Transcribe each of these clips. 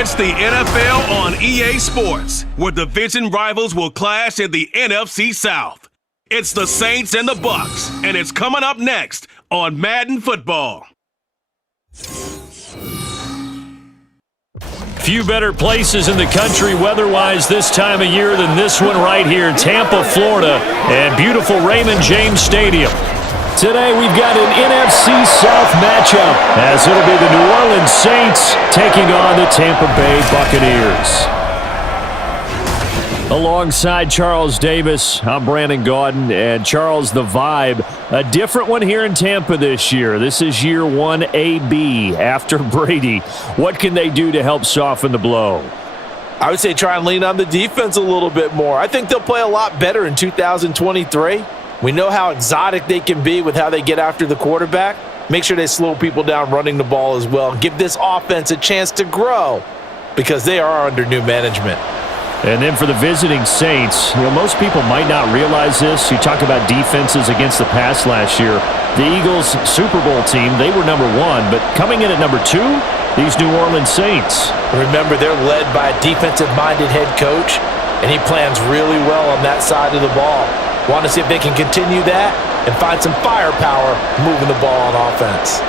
It's the NFL on EA Sports, where division rivals will clash in the NFC South. It's the Saints and the Bucs, and it's coming up next on Madden Football. Few better places in the country weather-wise this time of year than this one right here in Tampa, Florida, and beautiful Raymond James Stadium. Today we've got an NFC South matchup, as it'll be the New Orleans Saints taking on the Tampa Bay Buccaneers. Alongside Charles Davis, I'm Brandon Gaudin, and Charles, the vibe, a different one here in Tampa this year. This is year 1 AB after Brady. What can they do to help soften the blow? I would say try and lean on the defense a little bit more. I think they'll play a lot better in 2023. We know how exotic they can be with how they get after the quarterback. Make sure they slow people down running the ball as well. Give this offense a chance to grow because they are under new management. And then for the visiting Saints, most people might not realize this. You talk about defenses against the pass last year. The Eagles' Super Bowl team, they were number 1, but coming in at number 2, these New Orleans Saints. Remember, they're led by a defensive-minded head coach, and he plans really well on that side of the ball. Want to see if they can continue that and find some firepower moving the ball on offense.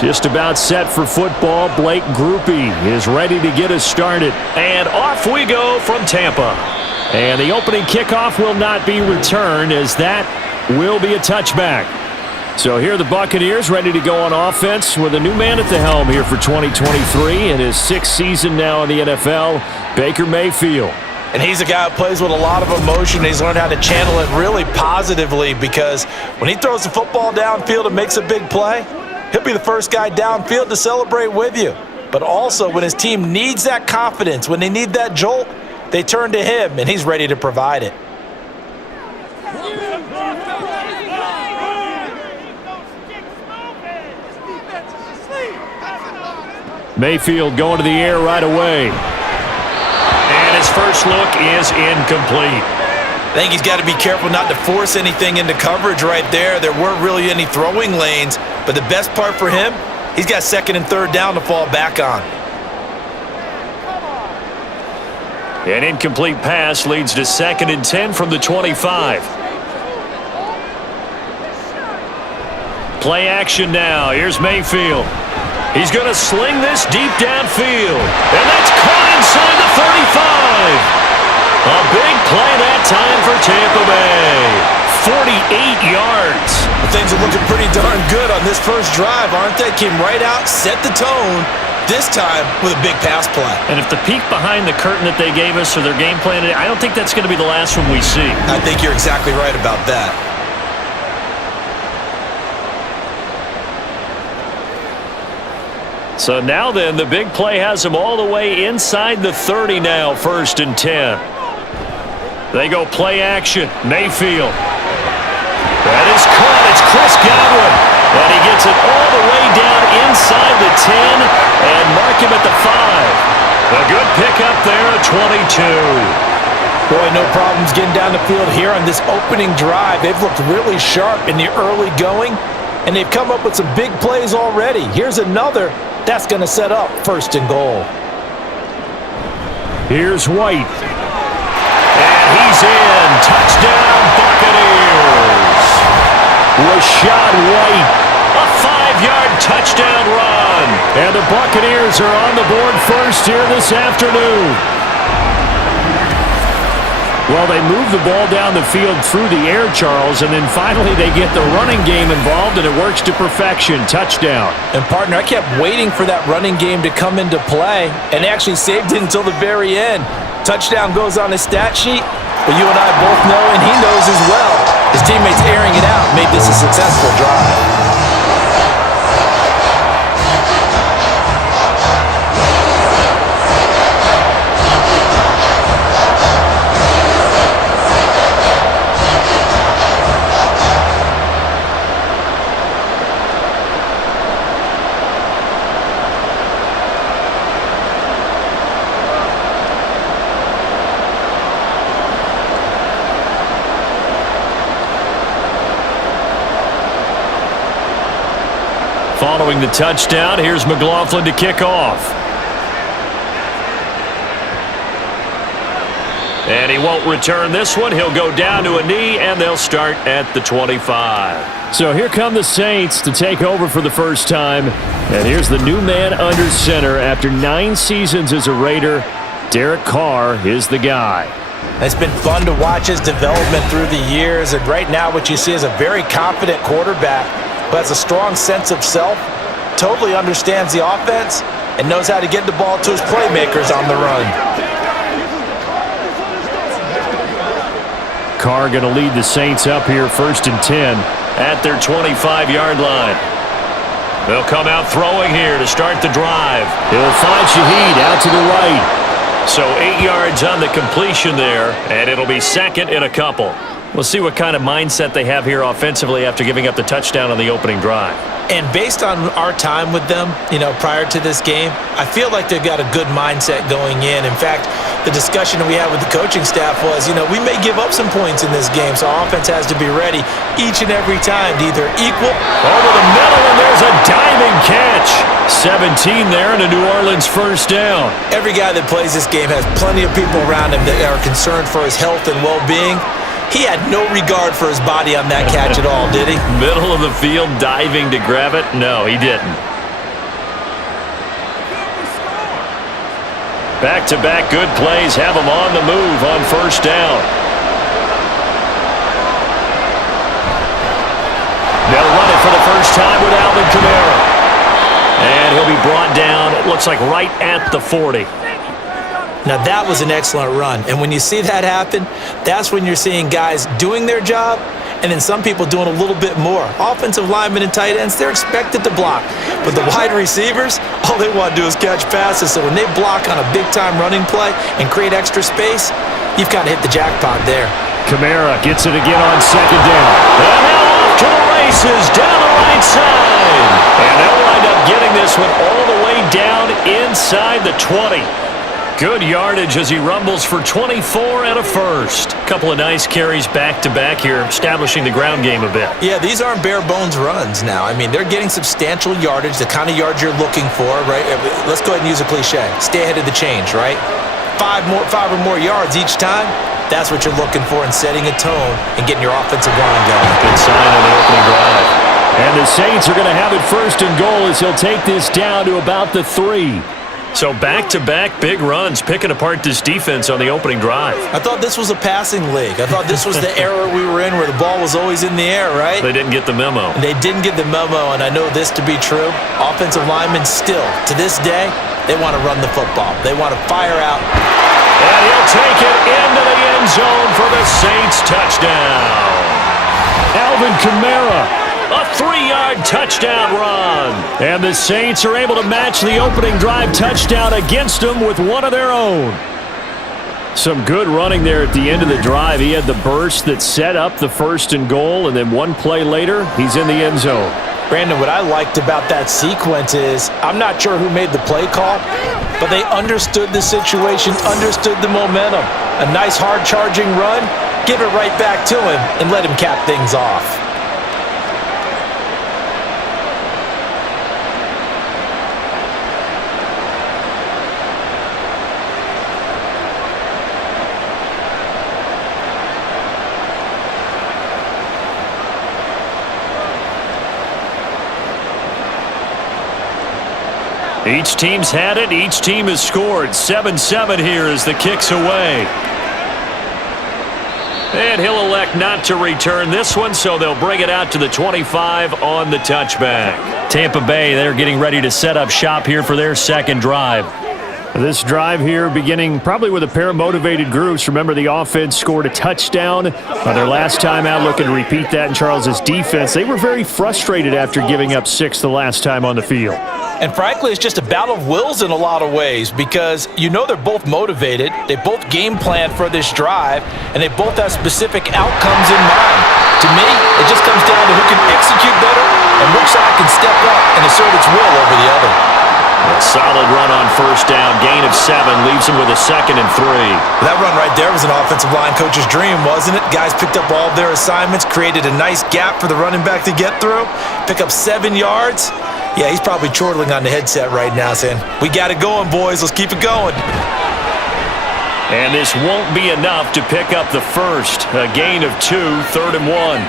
Just about set for football. Blake Grupe is ready to get us started. And off we go from Tampa. And the opening kickoff will not be returned, as that will be a touchback. So here are the Buccaneers ready to go on offense with a new man at the helm here for 2023 in his 6th season now in the NFL, Baker Mayfield. And he's a guy who plays with a lot of emotion. He's learned how to channel it really positively, because when he throws the football downfield and makes a big play, he'll be the first guy downfield to celebrate with you. But also, when his team needs that confidence, when they need that jolt, they turn to him, and he's ready to provide it. Mayfield going to the air right away. And his first look is incomplete. I think he's got to be careful not to force anything into coverage right there. There weren't really any throwing lanes, but the best part for him, he's got 2nd and 3rd down to fall back on. An incomplete pass leads to 2nd and 10 from the 25. Play action now. Here's Mayfield. He's going to sling this deep downfield. And that's caught inside the 35. A big play that time for Tampa Bay. 48 yards. Well, things are looking pretty darn good on this first drive, aren't they? Came right out, set the tone, this time with a big pass play. And if the peek behind the curtain that they gave us or their game plan, I don't think that's going to be the last one we see. I think you're exactly right about that. So now then, the big play has them all the way inside the 30 now, 1st and 10. They go play action. Mayfield. That is caught. It's Chris Godwin. And he gets it all the way down inside the 10 and mark him at the 5. A good pickup there at 22. Boy, no problems getting down the field here on this opening drive. They've looked really sharp in the early going, and they've come up with some big plays already. Here's another. That's going to set up 1st and goal. Here's White. And he's in. Touchdown, Buccaneers. Rashad White. A 5-yard touchdown run. And the Buccaneers are on the board first here this afternoon. Well, they move the ball down the field through the air, Charles, and then finally they get the running game involved, and it works to perfection. Touchdown. And, partner, I kept waiting for that running game to come into play, and they actually saved it until the very end. Touchdown goes on his stat sheet, but you and I both know, and he knows as well, his teammates airing it out made this a successful drive. Following the touchdown, here's McLaughlin to kick off. And he won't return this one. He'll go down to a knee, and they'll start at the 25. So here come the Saints to take over for the first time. And here's the new man under center after 9 seasons as a Raider. Derek Carr is the guy. It's been fun to watch his development through the years, and right now what you see is a very confident quarterback who has a strong sense of self, totally understands the offense, and knows how to get the ball to his playmakers on the run. Carr going to lead the Saints up here 1st and 10 at their 25-yard line. They'll come out throwing here to start the drive. He'll find Shaheed out to the right. So 8 yards on the completion there, and it'll be second in a couple. We'll see what kind of mindset they have here offensively after giving up the touchdown on the opening drive. And based on our time with them, prior to this game, I feel like they've got a good mindset going in. In fact, the discussion that we had with the coaching staff was, we may give up some points in this game, so our offense has to be ready each and every time to either equal. Over the middle, and there's a diving catch. 17 there and a New Orleans first down. Every guy that plays this game has plenty of people around him that are concerned for his health and well-being. He had no regard for his body on that catch at all, did he? Middle of the field, diving to grab it? No, he didn't. Back-to-back good plays have him on the move on first down. They'll run it for the first time with Alvin Kamara. And he'll be brought down, it looks like right at the 40. Now, that was an excellent run. And when you see that happen, that's when you're seeing guys doing their job and then some people doing a little bit more. Offensive linemen and tight ends, they're expected to block. But the wide receivers, all they want to do is catch passes. So when they block on a big-time running play and create extra space, you've kind of hit the jackpot there. Kamara gets it again on second down. And now off to the races down the right side. And they'll wind up getting this one all the way down inside the 20. Good yardage as he rumbles for 24 and a first. Couple of nice carries back-to-back here, establishing the ground game a bit. Yeah, these aren't bare-bones runs now. I mean, they're getting substantial yardage, the kind of yards you're looking for, right? Let's go ahead and use a cliche. Stay ahead of the change, right? 5 or more yards each time, that's what you're looking for in setting a tone and getting your offensive line going. Good sign on the opening drive. And the Saints are going to have it 1st and goal as he'll take this down to about the 3. So back-to-back big runs, picking apart this defense on the opening drive. I thought this was a passing league. I thought this was the era we were in where the ball was always in the air, right? They didn't get the memo. They didn't get the memo, and I know this to be true. Offensive linemen still, to this day, they want to run the football. They want to fire out. And he'll take it into the end zone for the Saints touchdown. Alvin Kamara. A 3-yard touchdown run. And the Saints are able to match the opening drive touchdown against them with one of their own. Some good running there at the end of the drive. He had the burst that set up the 1st and goal, and then one play later, he's in the end zone. Brandon, what I liked about that sequence is I'm not sure who made the play call, but they understood the situation, understood the momentum. A nice hard-charging run, give it right back to him, and let him cap things off. Each team's had it. Each team has scored. 7-7 here as the kick's away. And he'll elect not to return this one, so they'll bring it out to the 25 on the touchback. Tampa Bay, they're getting ready to set up shop here for their second drive. This drive here beginning probably with a pair of motivated groups. Remember, the offense scored a touchdown on their last time out. Looking to repeat that in Charles's defense. They were very frustrated after giving up 6 the last time on the field. And frankly, it's just a battle of wills in a lot of ways because they're both motivated. They both game plan for this drive, and they both have specific outcomes in mind. To me, it just comes down to who can execute better and which side can step up and assert its will over the other. A solid run on first down. Gain of 7 leaves him with a 2nd and 3. That run right there was an offensive line coach's dream, wasn't it? Guys picked up all of their assignments, created a nice gap for the running back to get through, pick up 7 yards. Yeah, he's probably chortling on the headset right now saying, we got it going, boys. Let's keep it going. And this won't be enough to pick up the first. A gain of 2, 3rd and 1.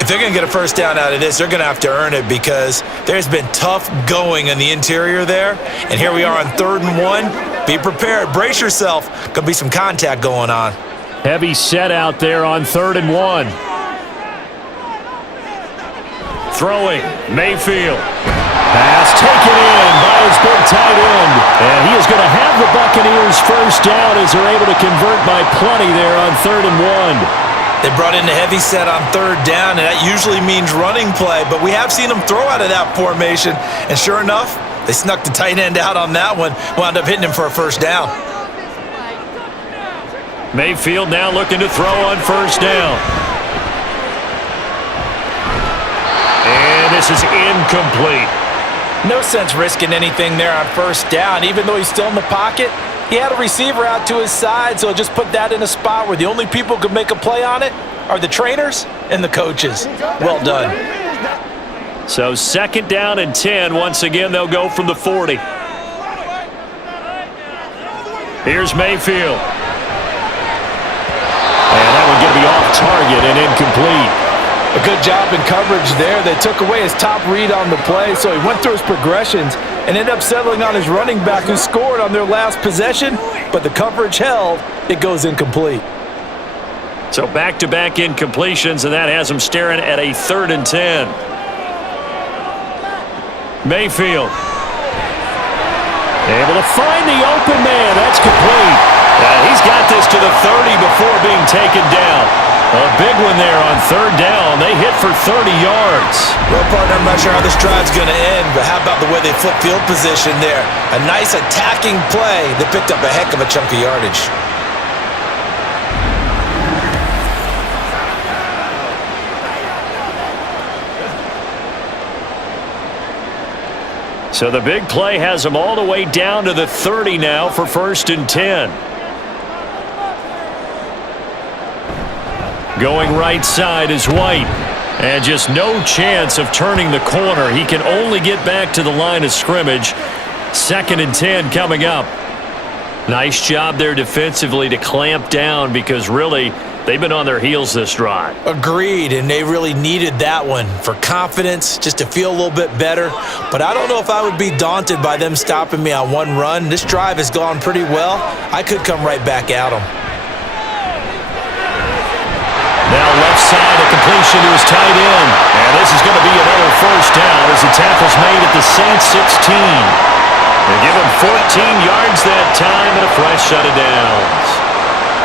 If they're going to get a first down out of this, they're going to have to earn it because there's been tough going in the interior there. And here we are on 3rd and 1. Be prepared. Brace yourself. Going to be some contact going on. Heavy set out there on 3rd and 1. Throwing, Mayfield. Pass taken in by his big tight end. And he is going to have the Buccaneers first down as they're able to convert by plenty there on 3rd and 1. They brought in the heavy set on 3rd down, and that usually means running play. But we have seen them throw out of that formation. And sure enough, they snuck the tight end out on that one. Wound up hitting him for a first down. Mayfield now looking to throw on first down. And this is incomplete. No sense risking anything there on first down. Even though he's still in the pocket, he had a receiver out to his side, so just put that in a spot where the only people who could make a play on it are the trainers and the coaches. Well done. So 2nd down and 10. Once again, they'll go from the 40. Here's Mayfield. And that one going to be off target and incomplete. A good job in coverage there. They took away his top read on the play, so he went through his progressions and ended up settling on his running back who scored on their last possession, but the coverage held. It goes incomplete. So back-to-back incompletions, and that has him staring at a 3rd and 10. Mayfield. Able to find the open man. That's complete. He's got this to the 30 before being taken down. A big one there on 3rd down. They hit for 30 yards. Well, partner, I'm not sure how this drive's going to end, but how about the way they flip field position there? A nice attacking play that picked up a heck of a chunk of yardage. So the big play has them all the way down to the 30 now for 1st and 10. Going right side is White. And just no chance of turning the corner. He can only get back to the line of scrimmage. 2nd and 10 coming up. Nice job there defensively to clamp down because really they've been on their heels this drive. Agreed, and they really needed that one for confidence, just to feel a little bit better. But I don't know if I would be daunted by them stopping me on one run. This drive has gone pretty well. I could come right back at them. Now left side, a completion to his tight end. And this is going to be another first down as the tackle's made at the Saints 16. They give him 14 yards that time and a fresh set of downs.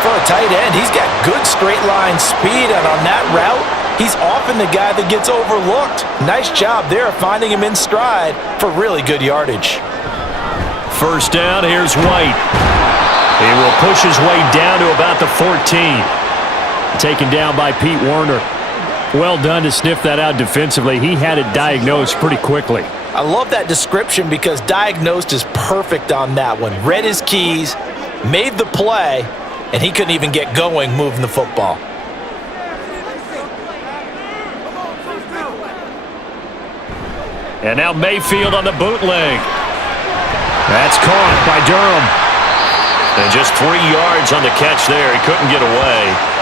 For a tight end, he's got good straight line speed, and on that route, he's often the guy that gets overlooked. Nice job there finding him in stride for really good yardage. First down, here's White. He will push his way down to about the 14. Taken down by Pete Werner. Well done to sniff that out defensively. He had it diagnosed pretty quickly. I love that description because diagnosed is perfect on that one. Read his keys, made the play, and he couldn't even get going moving the football. And now Mayfield on the bootleg. That's caught by Durham. And just 3 yards on the catch there. He couldn't get away.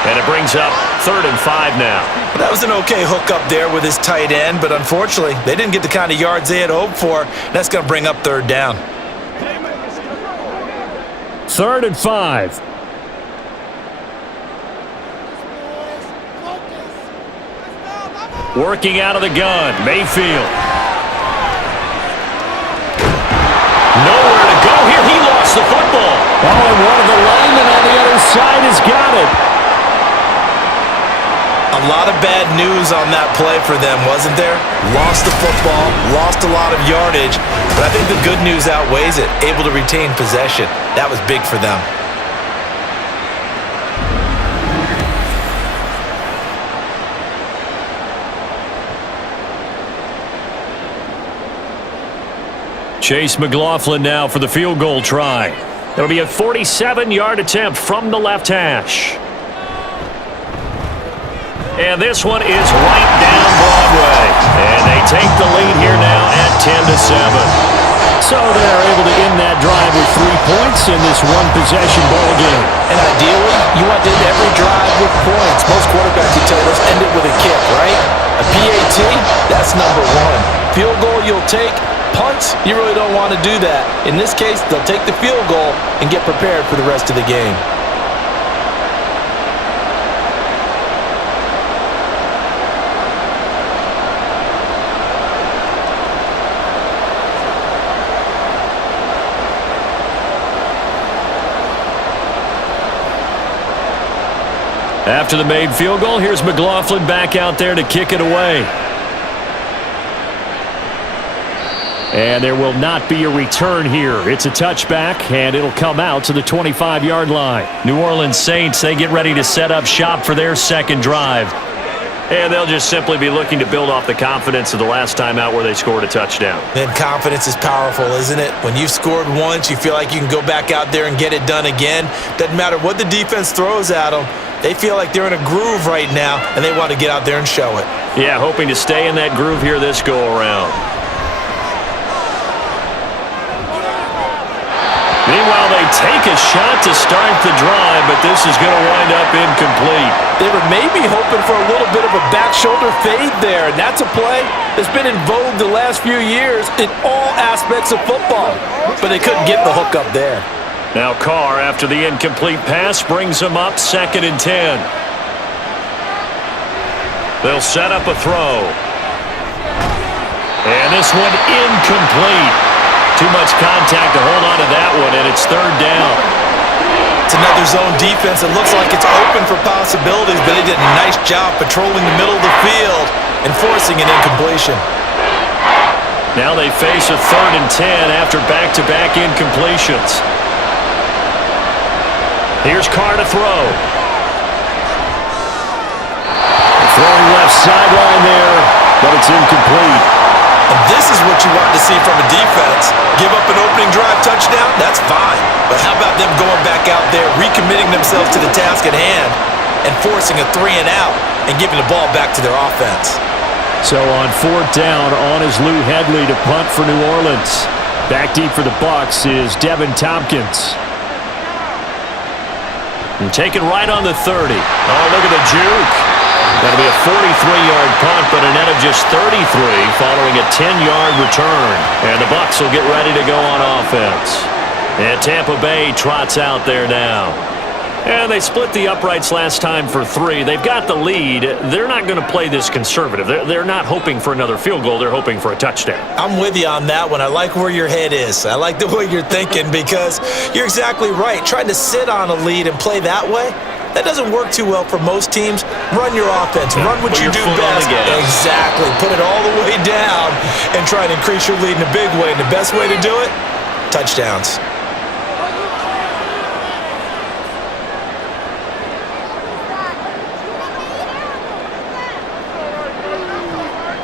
And it brings up 3rd and 5 now. That was an okay hook up there with his tight end, but unfortunately, they didn't get the kind of yards they had hoped for. That's going to bring up 3rd down. 3rd and 5. Working out of the gun, Mayfield. Nowhere to go here. He lost the football. Oh, and one of the linemen on the other side has got it. A lot of bad news on that play for them, wasn't there? Lost the football, lost a lot of yardage, but I think the good news outweighs it. Able to retain possession. That was big for them. Chase McLaughlin now for the field goal try. It'll be a 47-yard attempt from the left hash. And this one is right down Broadway. And they take the lead here now. to 7. So they're able to end that drive with 3 points in this one-possession ball game. And ideally, you want to end every drive with points. Most quarterbacks, you tell us, end it with a kick, right? A PAT, that's number one. Field goal you'll take. Punts, you really don't want to do that. In this case, they'll take the field goal and get prepared for the rest of the game. After the made field goal, here's McLaughlin back out there to kick it away. And there will not be a return here. It's a touchback, and it'll come out to the 25-yard line. New Orleans Saints, they get ready to set up shop for their second drive. And they'll just simply be looking to build off the confidence of the last time out where they scored a touchdown. And confidence is powerful, isn't it? When you've scored once, you feel like you can go back out there and get it done again. Doesn't matter what the defense throws at them. They feel like they're in a groove right now, and they want to get out there and show it. Yeah, hoping to stay in that groove here this go-around. Meanwhile, they take a shot to start the drive, but this is going to wind up incomplete. They were maybe hoping for a little bit of a back shoulder fade there, and that's a play that's been in vogue the last few years in all aspects of football. But they couldn't get the hook up there. Now Carr, after the incomplete pass, brings them up 2nd and 10. They'll set up a throw. And this one incomplete. Too much contact to hold on to that one, and it's 3rd down. It's another zone defense. It looks like it's open for possibilities, but they did a nice job patrolling the middle of the field and forcing an incompletion. Now they face a 3rd and 10 after back-to-back incompletions. Here's Carr to throw. Throwing left sideline there, but it's incomplete. And this is what you want to see from a defense. Give up an opening drive touchdown, that's fine. But how about them going back out there, recommitting themselves to the task at hand, and forcing a 3-and-out and giving the ball back to their offense? So on 4th down, on is Lou Hedley to punt for New Orleans. Back deep for the Bucs is Devin Tompkins. And taken right on the 30. Oh, look at the juke. That'll be a 43-yard punt, but a net of just 33 following a 10-yard return. And the Bucs will get ready to go on offense. And Tampa Bay trots out there now. And they split the uprights last time for 3. They've got the lead. They're not going to play this conservative. They're not hoping for another field goal. They're hoping for a touchdown. I'm with you on that one. I like where your head is. I like the way you're thinking because you're exactly right. Trying to sit on a lead and play that way, that doesn't work too well for most teams. Run your offense. Run what you do best. Exactly. Put it all the way down and try and increase your lead in a big way. And the best way to do it, touchdowns.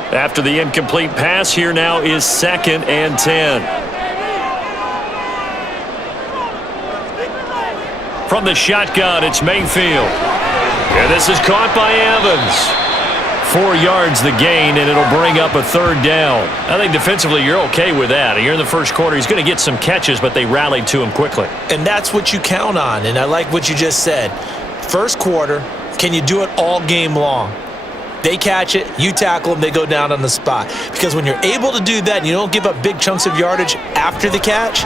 After the incomplete pass, here now is 2nd and 10. From the shotgun, it's Mayfield. And this is caught by Evans. 4 yards the gain, and it'll bring up a 3rd down. I think defensively you're okay with that. Here in the first quarter, he's going to get some catches, but they rallied to him quickly. And that's what you count on, and I like what you just said. First quarter, can you do it all game long? They catch it, you tackle them, they go down on the spot. Because when you're able to do that and you don't give up big chunks of yardage after the catch,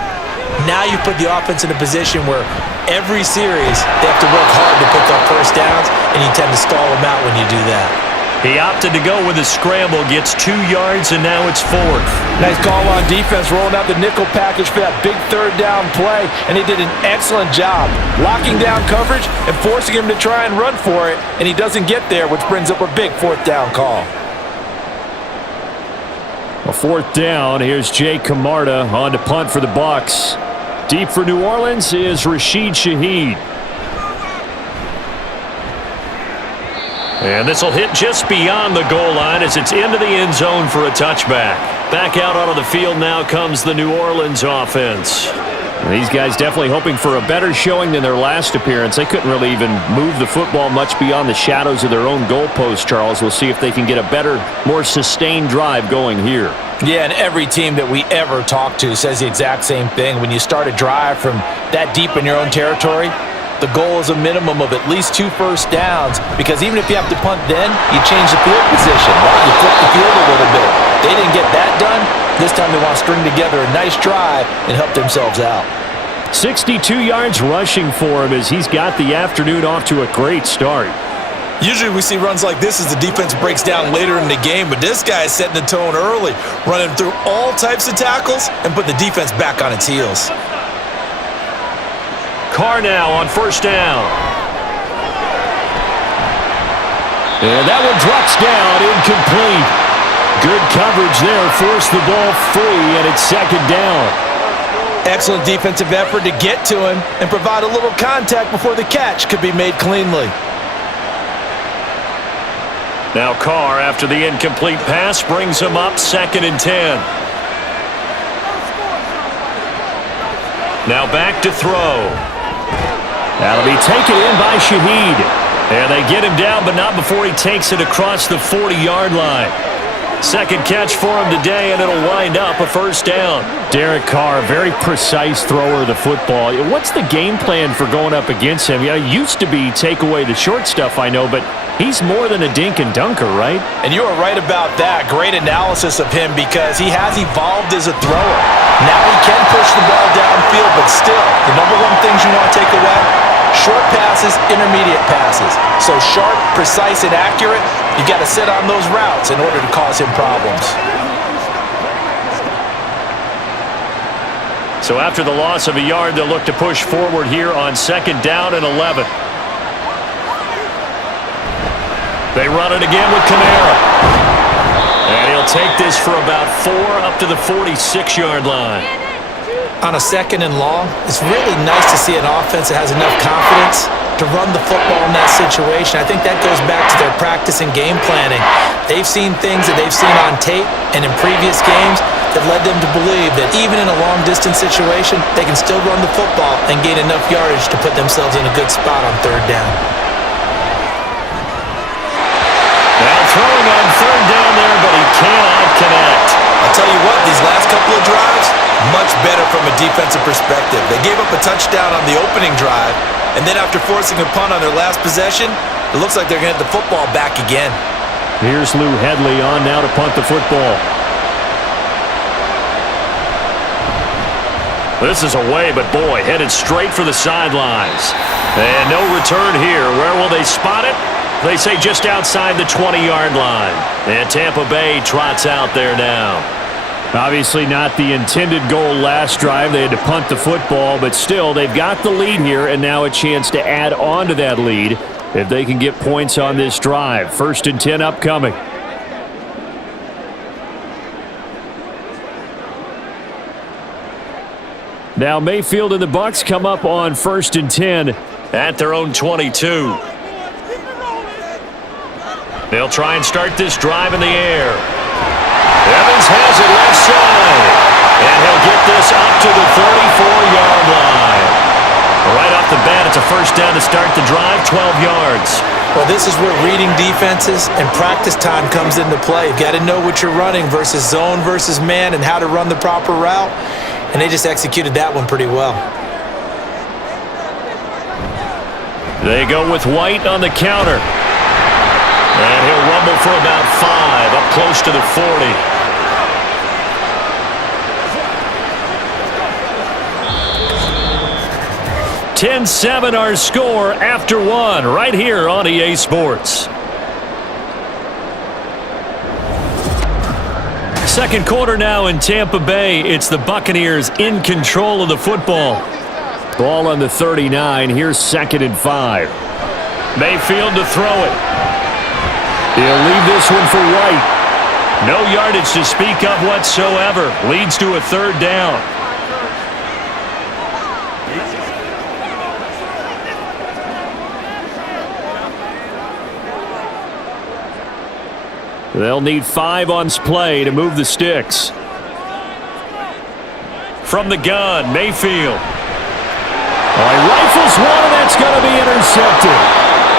now you put the offense in a position where every series they have to work hard to pick up first downs, and you tend to stall them out when you do that. He opted to go with a scramble, gets 2 yards, and now it's 4th. Nice call on defense, rolling out the nickel package for that big 3rd down play, and he did an excellent job locking down coverage and forcing him to try and run for it, and he doesn't get there, which brings up a big 4th down call. A 4th down. Here's Jay Camarda on to punt for the Bucs. Deep for New Orleans is Rashid Shaheed. And this will hit just beyond the goal line as it's into the end zone for a touchback. Back out onto the field now comes the New Orleans offense. These guys definitely hoping for a better showing than their last appearance. They couldn't really even move the football much beyond the shadows of their own goalpost, Charles. We'll see if they can get a better, more sustained drive going here. Yeah, and every team that we ever talk to says the exact same thing. When you start a drive from that deep in your own territory, the goal is a minimum of at least 2 first downs, because even if you have to punt then, you change the field position. Right? You flip the field a little bit. They didn't get that done. This time they want to string together a nice drive and help themselves out. 62 yards rushing for him as he's got the afternoon off to a great start. Usually we see runs like this as the defense breaks down later in the game, but this guy is setting the tone early, running through all types of tackles and put the defense back on its heels. Carr now on first down. And that one drops down, incomplete. Good coverage there, forced the ball free, and it's second down. Excellent defensive effort to get to him and provide a little contact before the catch could be made cleanly. Now Carr, after the incomplete pass, brings him up 2nd and 10. Now back to throw. That'll be taken in by Shaheed. And they get him down, but not before he takes it across the 40-yard line. Second catch for him today, and it'll wind up a first down. Derek Carr, very precise thrower of the football. What's the game plan for going up against him? Yeah, it used to be take away the short stuff, I know, but he's more than a dink and dunker, right? And you are right about that. Great analysis of him because he has evolved as a thrower. Now he can push the ball downfield, but still, the number one things you want to take away, short passes, intermediate passes. So sharp, precise, and accurate, you got to sit on those routes in order to cause him problems. So after the loss of a yard, they'll look to push forward here on 2nd down and 11. They run it again with Kamara. And he'll take this for about 4 up to the 46-yard line. On a 2nd and long, it's really nice to see an offense that has enough confidence to run the football in that situation. I think that goes back to their practice and game planning. They've seen things that they've seen on tape and in previous games that led them to believe that even in a long-distance situation, they can still run the football and gain enough yardage to put themselves in a good spot on 3rd down. Now throwing on 3rd down there, but he cannot connect. I'll tell you what, these last couple of drives, much better from a defensive perspective. They gave up a touchdown on the opening drive, and then after forcing a punt on their last possession, it looks like they're going to get the football back again. Here's Lou Hedley on now to punt the football. This is away, but boy, headed straight for the sidelines. And no return here. Where will they spot it? They say just outside the 20-yard line. And Tampa Bay trots out there now. Obviously not the intended goal last drive. They had to punt the football, but still, they've got the lead here, and now a chance to add on to that lead if they can get points on this drive. 1st and 10 upcoming. Now Mayfield and the Bucs come up on 1st and 10 at their own 22. They'll try and start this drive in the air. Evans has it left side. And he'll get this up to the 34-yard line. Right off the bat, it's a first down to start the drive, 12 yards. Well, this is where reading defenses and practice time comes into play. You've got to know what you're running versus zone versus man and how to run the proper route. And they just executed that one pretty well. They go with White on the counter. And he'll rumble for about 5, up close to the 40. (10-7) our score after 1 right here on EA Sports. Second quarter now in Tampa Bay. It's the Buccaneers in control of the football. Ball on the 39. Here's 2nd and 5. Mayfield to throw it. He'll leave this one for White. No yardage to speak of whatsoever. Leads to a 3rd down. They'll need 5 on play to move the sticks. From the gun, Mayfield. He rifles one, and that's going to be intercepted.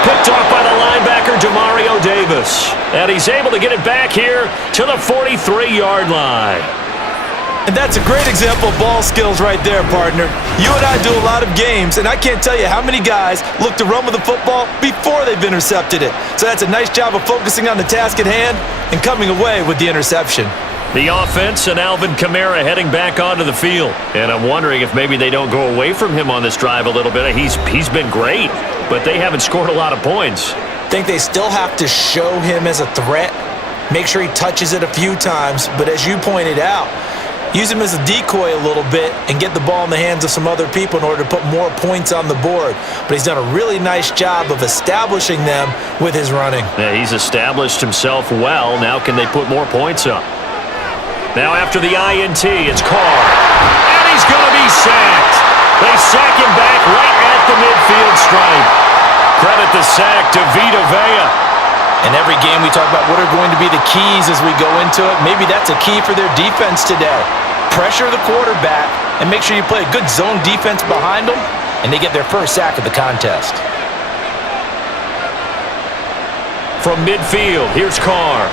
Picked off by the linebacker linebacker Demario Davis. And he's able to get it back here to the 43-yard line. And that's a great example of ball skills right there, partner. You and I do a lot of games, and I can't tell you how many guys look to run with the football before they've intercepted it. So that's a nice job of focusing on the task at hand and coming away with the interception. The offense and Alvin Kamara heading back onto the field. And I'm wondering if maybe they don't go away from him on this drive a little bit. He's been great, but they haven't scored a lot of points. I think they still have to show him as a threat, make sure he touches it a few times, but as you pointed out, use him as a decoy a little bit and get the ball in the hands of some other people in order to put more points on the board. But he's done a really nice job of establishing them with his running. Yeah, he's established himself well. Now can they put more points up? Now after the INT, it's Carr. And he's going to be sacked. They sack him back right at the midfield stripe. Credit the sack to Vita Vea. In every game we talk about what are going to be the keys as we go into it. Maybe that's a key for their defense today. Pressure the quarterback and make sure you play a good zone defense behind them, and they get their first sack of the contest. From midfield, here's Carr.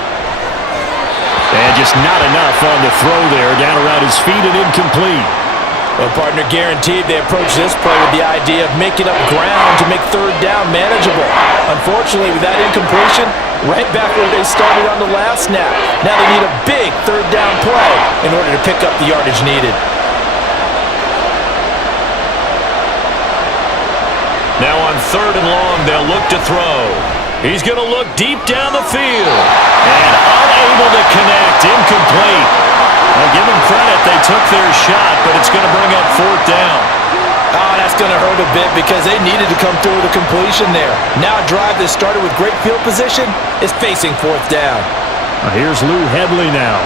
And just not enough on the throw there, down around his feet and incomplete. Well, partner, guaranteed they approach this play with the idea of making up ground to make third down manageable. Unfortunately, with that incompletion, right back where they started on the last snap. Now they need a big third down play in order to pick up the yardage needed. Now on third and long, they'll look to throw. He's going to look deep down the field. And unable to connect, incomplete. I'll give them credit, they took their shot, but it's going to bring up fourth down. Oh, that's going to hurt a bit because they needed to come through with a completion there. Now a drive that started with great field position is facing fourth down. Here's Lou Hedley now.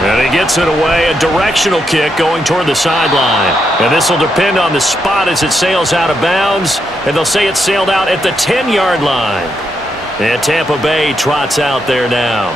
And he gets it away, a directional kick going toward the sideline. And this will depend on the spot as it sails out of bounds. And they'll say it sailed out at the 10-yard line. And Tampa Bay trots out there now.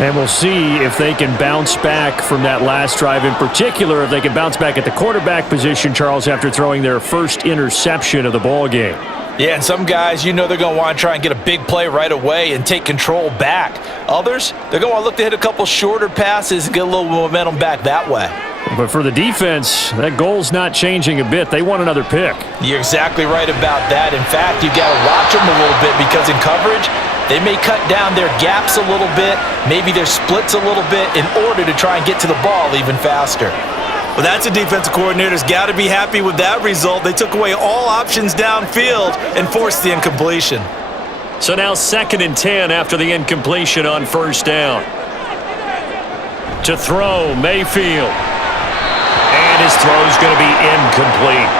And we'll see if they can bounce back from that last drive. In particular, if they can bounce back at the quarterback position, Charles, after throwing their first interception of the ball game. Yeah, and some guys, you know they're going to want to try and get a big play right away and take control back. Others, they're going to want to look to hit a couple shorter passes and get a little momentum back that way. But for the defense, that goal's not changing a bit. They want another pick. You're exactly right about that. In fact, you got to watch them a little bit because in coverage, they may cut down their gaps a little bit, maybe their splits a little bit in order to try and get to the ball even faster. Well, that's a defensive coordinator's got to be happy with that result. They took away all options downfield and forced the incompletion. So now 2nd and 10 after the incompletion on first down. To throw, Mayfield. And his throw's going to be incomplete.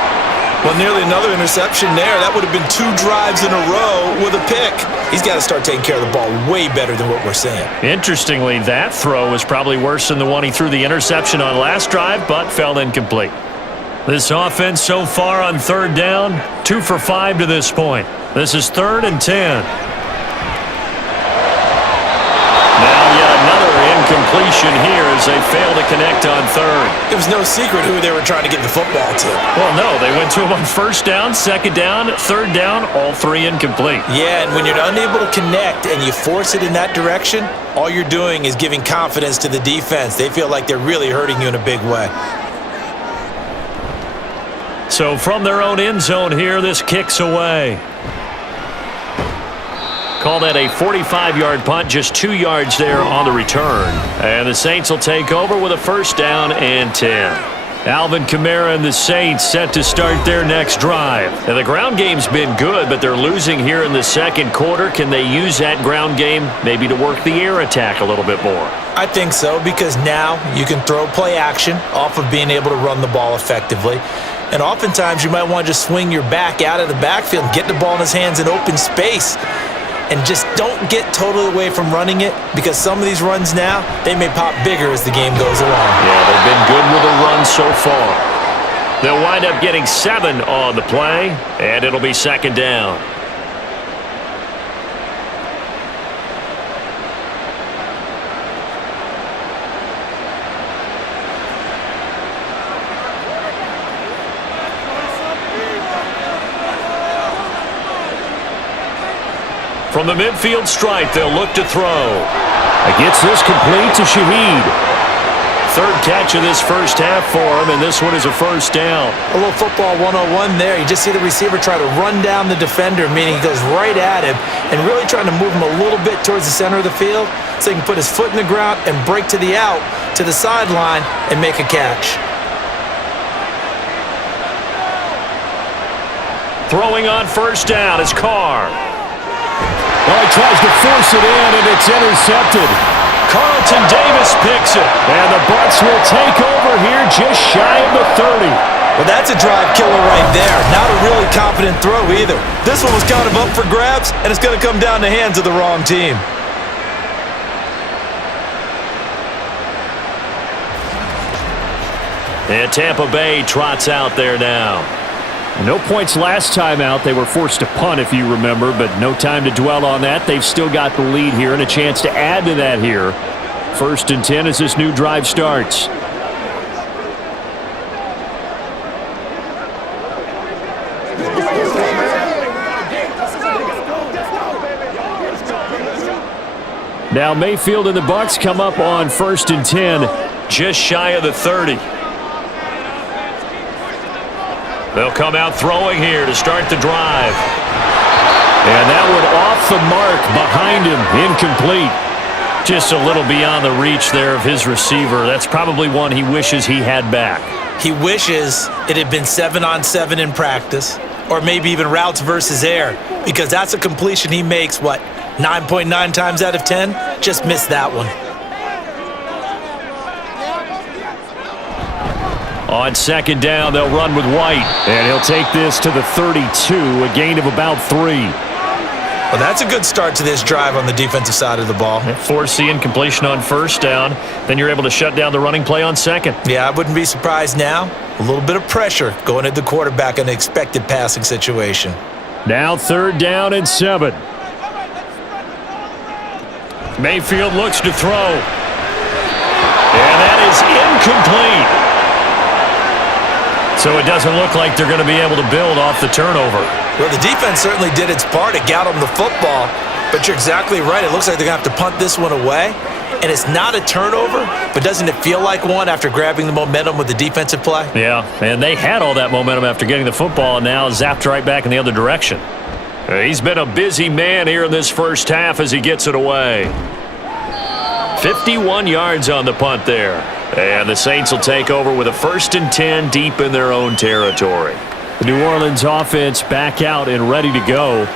Well, nearly another interception there. That would have been 2 drives in a row with a pick. He's got to start taking care of the ball way better than what we're seeing. Interestingly, that throw was probably worse than the one he threw the interception on last drive, but fell incomplete. This offense so far on third down, 2 for 5 to this point. This is 3rd and 10. Now yet another incompletion here as they fail to connect on third. It was no secret who they were trying to get the football to. Well, no, they went to him on first down, second down, third down, all 3 incomplete. Yeah, and when you're unable to connect and you force it in that direction, all you're doing is giving confidence to the defense. They feel like they're really hurting you in a big way. So from their own end zone here, this kicks away. Call that a 45-yard punt, just 2 yards there on the return. And the Saints will take over with a first down and 10. Alvin Kamara and the Saints set to start their next drive. Now, the ground game's been good, but they're losing here in the second quarter. Can they use that ground game maybe to work the air attack a little bit more? I think so, because now you can throw play action off of being able to run the ball effectively. And oftentimes you might want to just swing your back out of the backfield and get the ball in his hands in open space. And just don't get totally away from running it, because some of these runs now, they may pop bigger as the game goes along. Yeah, they've been good with a run so far. They'll wind up getting 7 on the play, and it'll be second down. From the midfield stripe, they'll look to throw. It gets this complete to Shaheed. Third catch of this first half for him, and this one is a first down. A little football 101 there. You just see the receiver try to run down the defender, meaning he goes right at him and really trying to move him a little bit towards the center of the field so he can put his foot in the ground and break to the out, to the sideline, and make a catch. Throwing on first down is Carr. Well, he tries to force it in, and it's intercepted. Carlton Davis picks it. And the Bucs will take over here just shy of the 30. Well, that's a drive killer right there. Not a really confident throw either. This one was kind of up for grabs, and it's going to come down the hands of the wrong team. And Tampa Bay trots out there now. No points last time out. They were forced to punt, if you remember, but no time to dwell on that. They've still got the lead here and a chance to add to that here. 1st and 10 as this new drive starts. Now Mayfield and the Bucs come up on 1st and 10. Just shy of the 30. They'll come out throwing here to start the drive. And that one off the mark behind him, incomplete. Just a little beyond the reach there of his receiver. That's probably one he wishes he had back. He wishes it had been 7-on-7 in practice, or maybe even routes versus air, because that's a completion he makes, 9.9 times out of 10? Just missed that one. On 2nd down, they'll run with White. And he'll take this to the 32, a gain of about 3. Well, that's a good start to this drive on the defensive side of the ball. Force the incompletion on 1st down. Then you're able to shut down the running play on 2nd. Yeah, I wouldn't be surprised now. A little bit of pressure going at the quarterback in an expected passing situation. Now 3rd down and 7. Mayfield looks to throw. And that is incomplete. So it doesn't look like they're going to be able to build off the turnover. Well, the defense certainly did its part to get them the football, but you're exactly right. It looks like they're going to have to punt this one away, and it's not a turnover, but doesn't it feel like one after grabbing the momentum with the defensive play? Yeah, and they had all that momentum after getting the football, and now zapped right back in the other direction. He's been a busy man here in this first half as he gets it away. 51 yards on the punt there. And the Saints will take over with a 1st and 10 deep in their own territory. The New Orleans offense back out and ready to go.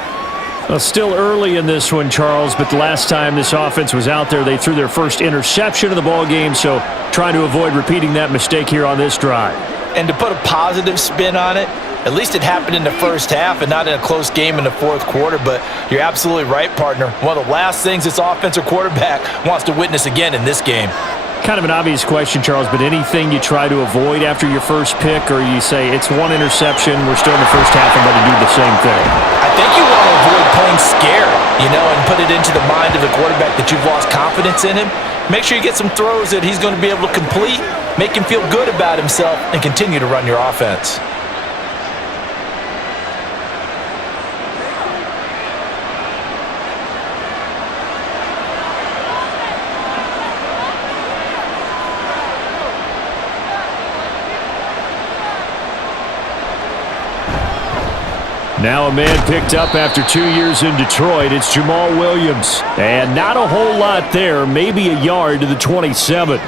Well, still early in this one, Charles, but the last time this offense was out there, they threw their first interception of the ball game, so trying to avoid repeating that mistake here on this drive. And to put a positive spin on it, at least it happened in the first half and not in a close game in the 4th quarter, but you're absolutely right, partner. One of the last things this offensive quarterback wants to witness again in this game. Kind of an obvious question, Charles, but anything you try to avoid after your first pick, or you say it's one interception, we're still in the first half, I'm going to do the same thing? I think you want to avoid playing scared, and put it into the mind of the quarterback that you've lost confidence in him. Make sure you get some throws that he's going to be able to complete, make him feel good about himself, and continue to run your offense. Now a man picked up after 2 years in Detroit. It's Jamal Williams. And not a whole lot there, maybe a yard to the 27.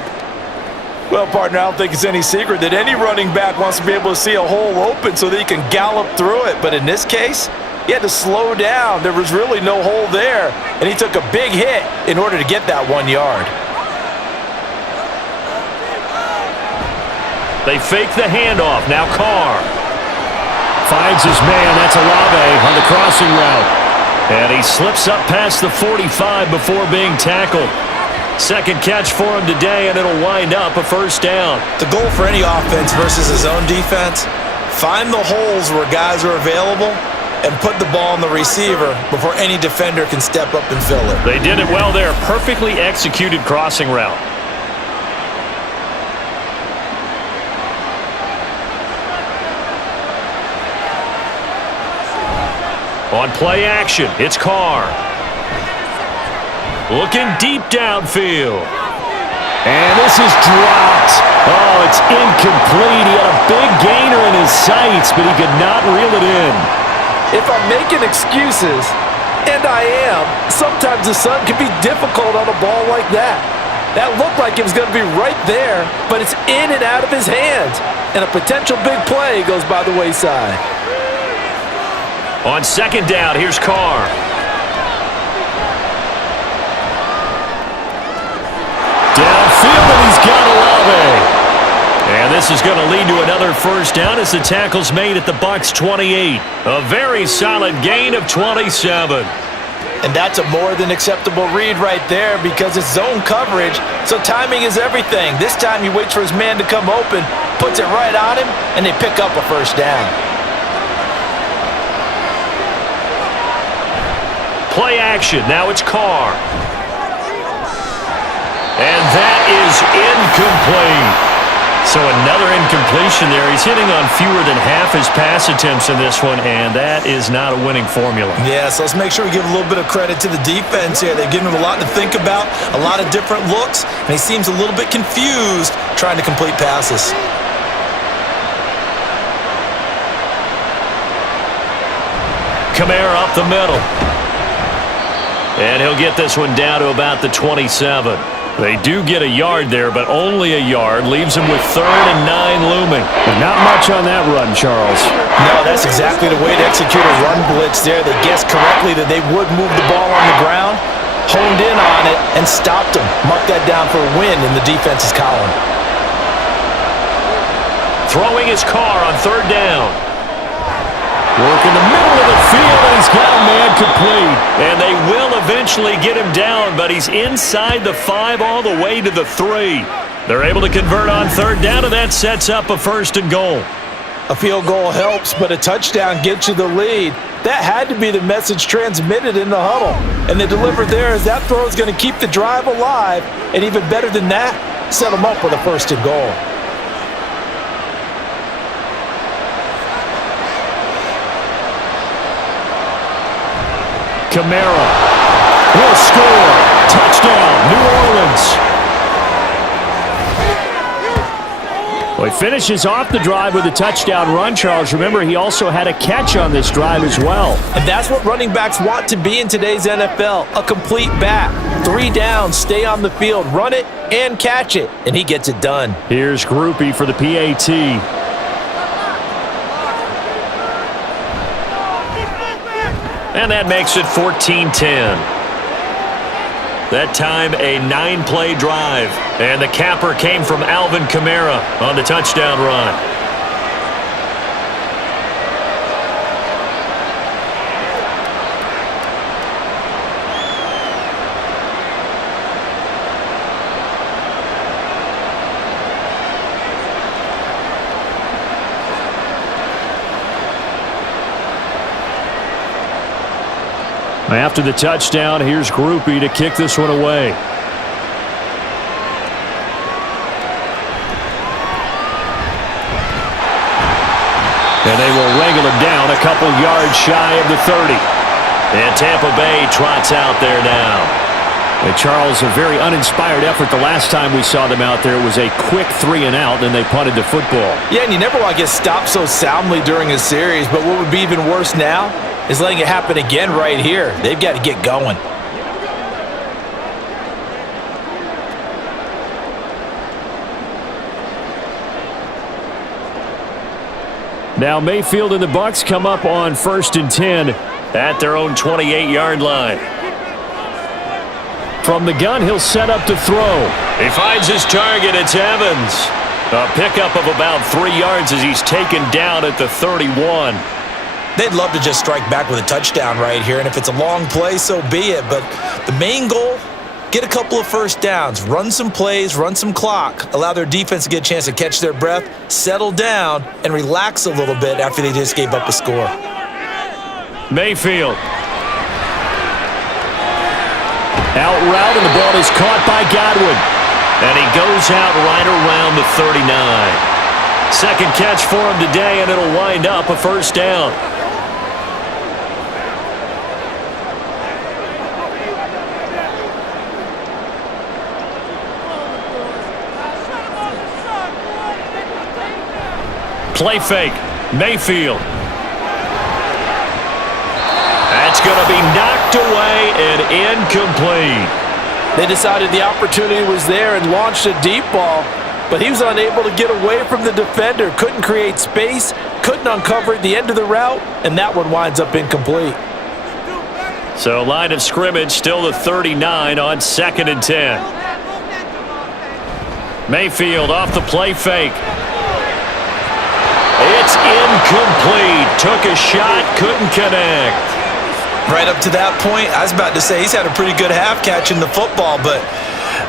Well, partner, I don't think it's any secret that any running back wants to be able to see a hole open so that he can gallop through it. But in this case, he had to slow down. There was really no hole there, and he took a big hit in order to get that 1 yard. They fake the handoff. Now Carr. Finds his man. That's Olave on the crossing route. And he slips up past the 45 before being tackled. Second catch for him today, and it'll wind up a first down. The goal for any offense versus his own defense, find the holes where guys are available and put the ball on the receiver before any defender can step up and fill it. They did it well there. Perfectly executed crossing route. On play action, it's Carr. Looking deep downfield. And this is dropped. Oh, it's incomplete. He had a big gainer in his sights, but he could not reel it in. If I'm making excuses, and I am, sometimes the sun can be difficult on a ball like that. That looked like it was going to be right there, but it's in and out of his hands. And a potential big play goes by the wayside. On second down, here's Carr. Downfield, and he's got Olave. And this is going to lead to another first down as the tackle's made at the Bucs 28. A very solid gain of 27. And that's a more than acceptable read right there because it's zone coverage, so timing is everything. This time he waits for his man to come open, puts it right on him, and they pick up a first down. Play action. Now it's Carr. And that is incomplete. So another incompletion there. He's hitting on fewer than half his pass attempts in this one, and that is not a winning formula. Yeah, so let's make sure we give a little bit of credit to the defense here. They've given him a lot to think about, a lot of different looks, and he seems a little bit confused trying to complete passes. Kamara up the middle. And he'll get this one down to about the 27. They do get a yard there, but only a yard. Leaves him with 3rd and 9 looming. Not much on that run, Charles. No, that's exactly the way to execute a run blitz there. They guessed correctly that they would move the ball on the ground, honed in on it, and stopped him. Mark that down for a win in the defense's column. Throwing his Carr on 3rd down. Work in the middle of the field, and he's got a man complete. And they will eventually get him down, but he's inside the 5 all the way to the 3. They're able to convert on 3rd down, and that sets up a 1st and goal. A field goal helps, but a touchdown gets you the lead. That had to be the message transmitted in the huddle. And the deliver there is that throw is going to keep the drive alive, and even better than that, set them up with a 1st and goal. Kamara will score. Touchdown, New Orleans. Well, he finishes off the drive with a touchdown run, Charles. Remember, he also had a catch on this drive as well. And that's what running backs want to be in today's NFL, a complete back. 3 downs, stay on the field, run it, and catch it. And he gets it done. Here's Groupie for the PAT. And that makes it 14-10. That time, a 9-play drive. And the capper came from Alvin Kamara on the touchdown run. After the touchdown, here's Groupie to kick this one away. And they will wrangle him down a couple yards shy of the 30. And Tampa Bay trots out there now. And Charles, a very uninspired effort the last time we saw them out there. It was a quick 3 and out, and they punted the football. Yeah, and you never want to get stopped so soundly during a series, but what would be even worse now is letting it happen again right here. They've got to get going. Now Mayfield and the Bucs come up on 1st and 10 at their own 28-yard line. From the gun, he'll set up to throw. He finds his target. It's Evans. A pickup of about 3 yards as he's taken down at the 31. They'd love to just strike back with a touchdown right here, and if it's a long play, so be it. But the main goal, get a couple of first downs, run some plays, run some clock, allow their defense to get a chance to catch their breath, settle down, and relax a little bit after they just gave up a score. Mayfield. Out route, and the ball is caught by Godwin. And he goes out right around the 39. Second catch for him today, and it'll wind up a first down. play fake. Mayfield. That's going to be knocked away and incomplete. They decided the opportunity was there and launched a deep ball, but he was unable to get away from the defender. Couldn't create space, couldn't uncover the end of the route, and that one winds up incomplete. So line of scrimmage still the 39 on 2nd and 10. Mayfield off the play fake. It's incomplete. Took a shot, couldn't connect. Right up to that point, I was about to say he's had a pretty good half catching the football, but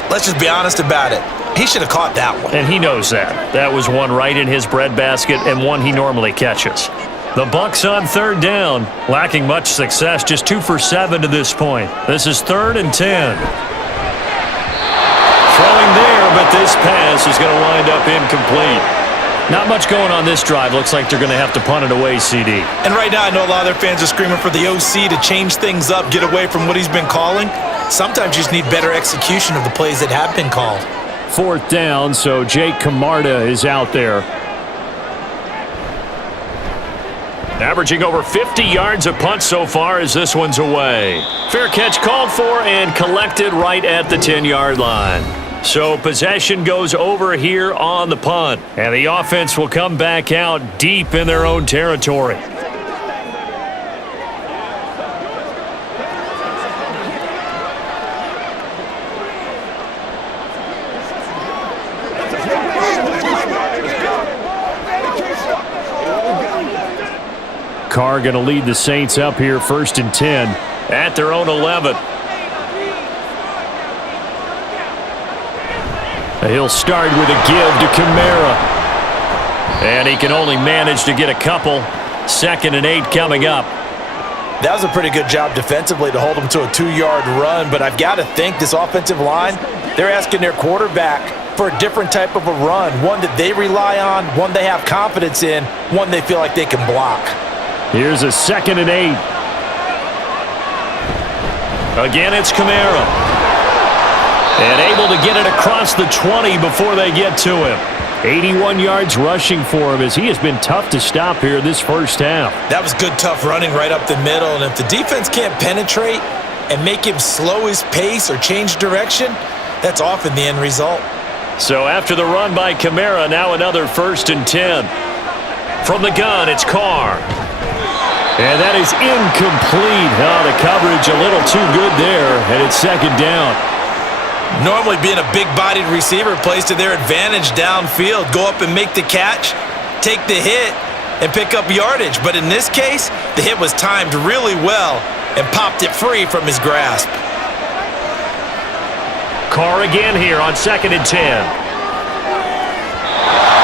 let's just be honest about it. He should have caught that one. And he knows that. That was one right in his breadbasket and one he normally catches. The Bucs on 3rd down, lacking much success, just 2 for 7 to this point. This is 3rd and 10. Throwing there, but this pass is going to wind up incomplete. Not much going on this drive. Looks like they're going to have to punt it away, CD. And right now I know a lot of their fans are screaming for the OC to change things up, get away from what he's been calling. Sometimes you just need better execution of the plays that have been called. 4th down, so Jake Camarda is out there. Averaging over 50 yards a punt so far as this one's away. Fair catch called for and collected right at the 10-yard line. So possession goes over here on the punt. And the offense will come back out deep in their own territory. Carr going to lead the Saints up here 1st and 10 at their own 11. He'll start with a give to Kamara. And he can only manage to get a couple. 2nd and 8 coming up. That was a pretty good job defensively to hold him to a 2-yard run, but I've got to think this offensive line, they're asking their quarterback for a different type of a run, one that they rely on, one they have confidence in, one they feel like they can block. Here's a 2nd and 8. Again, it's Kamara. And able to get it across the 20 before they get to him. 81 yards rushing for him as he has been tough to stop here this first half. That was good, tough running right up the middle, and if the defense can't penetrate and make him slow his pace or change direction, that's often the end result. So after the run by Kamara, now another 1st and 10. From the gun, it's Carr. And that is incomplete. Oh, the coverage a little too good there, and it's 2nd down. Normally being a big-bodied receiver plays to their advantage downfield. Go up and make the catch, take the hit, and pick up yardage. But in this case, the hit was timed really well and popped it free from his grasp. Carr again here on 2nd and 10.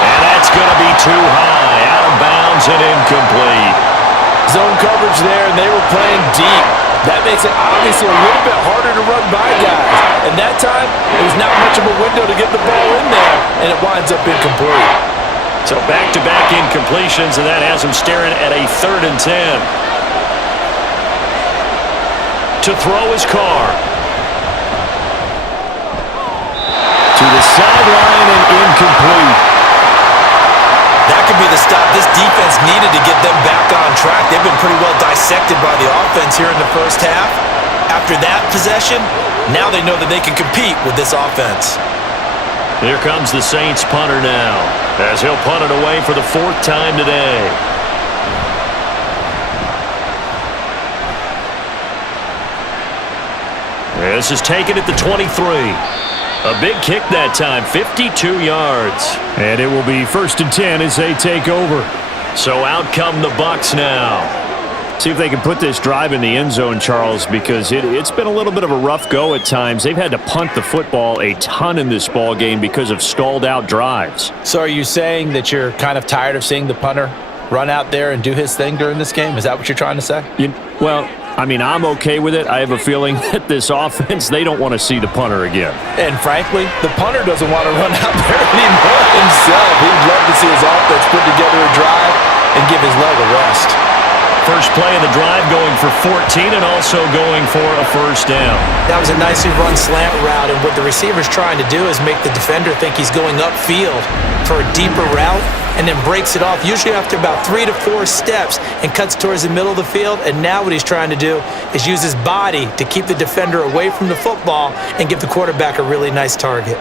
And that's going to be too high. Out of bounds and incomplete. Zone coverage there, and they were playing deep. That makes it obviously a little bit harder to run by guys. And that time, there's not much of a window to get the ball in there, and it winds up incomplete. So back-to-back incompletions, and that has him staring at a 3rd and 10. To throw his Carr. To the sideline and incomplete. That could be the stop this defense needed to get them back on track. They've been pretty well dissected by the offense here in the first half. After that possession, now they know that they can compete with this offense. Here comes the Saints punter now, as he'll punt it away for the 4th time today. This is taken at the 23. A big kick that time, 52 yards. And it will be 1st and 10 as they take over. So out come the Bucs now. See if they can put this drive in the end zone, Charles, because it's been a little bit of a rough go at times. They've had to punt the football a ton in this ball game because of stalled out drives. So are you saying that you're kind of tired of seeing the punter run out there and do his thing during this game? Is that what you're trying to say? Well, I mean, I'm okay with it. I have a feeling that this offense, they don't want to see the punter again. And frankly, the punter doesn't want to run out there anymore himself. He'd love to see his offense put together a drive and give his leg a rest. First play of the drive going for 14 and also going for a 1st down. That was a nicely run slant route, and what the receiver's trying to do is make the defender think he's going upfield for a deeper route, and then breaks it off, usually after about 3 to 4 steps, and cuts towards the middle of the field. And now what he's trying to do is use his body to keep the defender away from the football and give the quarterback a really nice target.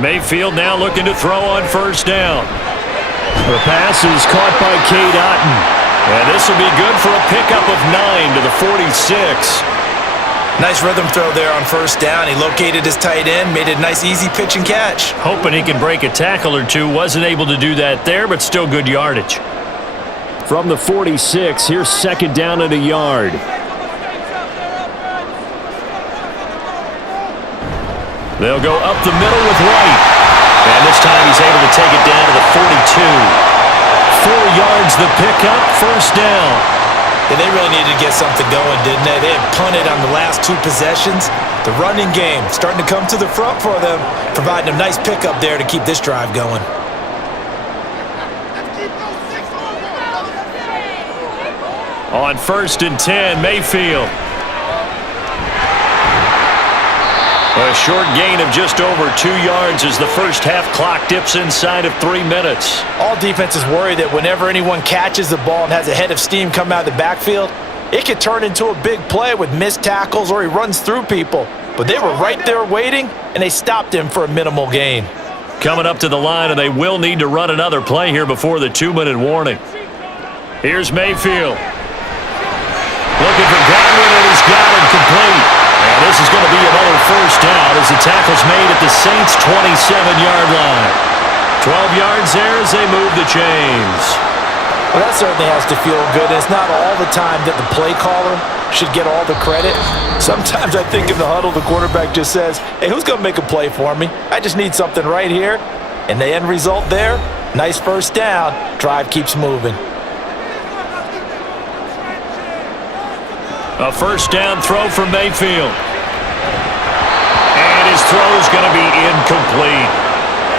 Mayfield now looking to throw on first down. The pass is caught by Cade Otton. And this will be good for a pickup of 9 to the 46. Nice rhythm throw there on first down. He located his tight end, made a nice easy pitch and catch. Hoping he can break a tackle or two. Wasn't able to do that there, but still good yardage. From the 46, here's second down and a yard. They'll go up the middle with White. And this time he's able to take it down to the 42. 4 yards the pickup, first down. Yeah, they really needed to get something going, didn't they? They had punted on the last 2 possessions. The running game starting to come to the front for them, providing a nice pickup there to keep this drive going. On first and 10, Mayfield. A short gain of just over 2 yards as the first half clock dips inside of 3 minutes. All defenses worry that whenever anyone catches the ball and has a head of steam come out of the backfield, it could turn into a big play with missed tackles or he runs through people. But they were right there waiting, and they stopped him for a minimal gain. Coming up to the line, and they will need to run another play here before the 2-minute warning. Here's Mayfield. Looking for Godwin, and he's got him complete. And this is going to be another first down as the tackle's made at the Saints' 27-yard line. 12 yards there as they move the chains. Well, that certainly has to feel good. It's not all the time that the play caller should get all the credit. Sometimes I think in the huddle, the quarterback just says, hey, who's going to make a play for me? I just need something right here. And the end result there, nice first down. Drive keeps moving. A first down throw for Mayfield. And his throw is going to be incomplete.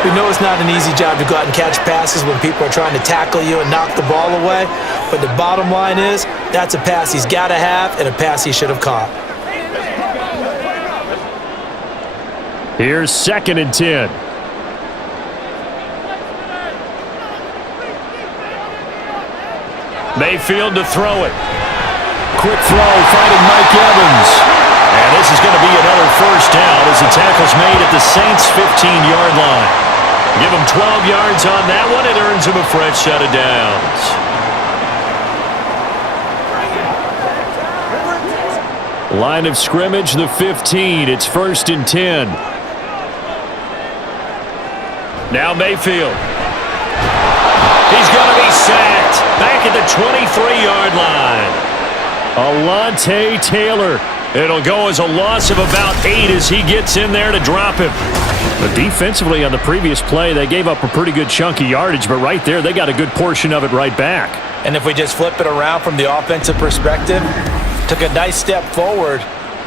We know it's not an easy job to go out and catch passes when people are trying to tackle you and knock the ball away. But the bottom line is, that's a pass he's got to have and a pass he should have caught. Here's second and 10. Mayfield to throw it. Quick throw, finding Mike Evans. And this is going to be another first down as the tackle's made at the Saints' 15-yard line. Give him 12 yards on that one. It earns him a fresh set of downs. Line of scrimmage, the 15. It's first and 10. Now Mayfield. He's going to be sacked back at the 23-yard line. Alontae Taylor. It'll go as a loss of about 8 as he gets in there to drop him. But defensively on the previous play, they gave up a pretty good chunk of yardage, but right there, they got a good portion of it right back. And if we just flip it around from the offensive perspective, took a nice step forward,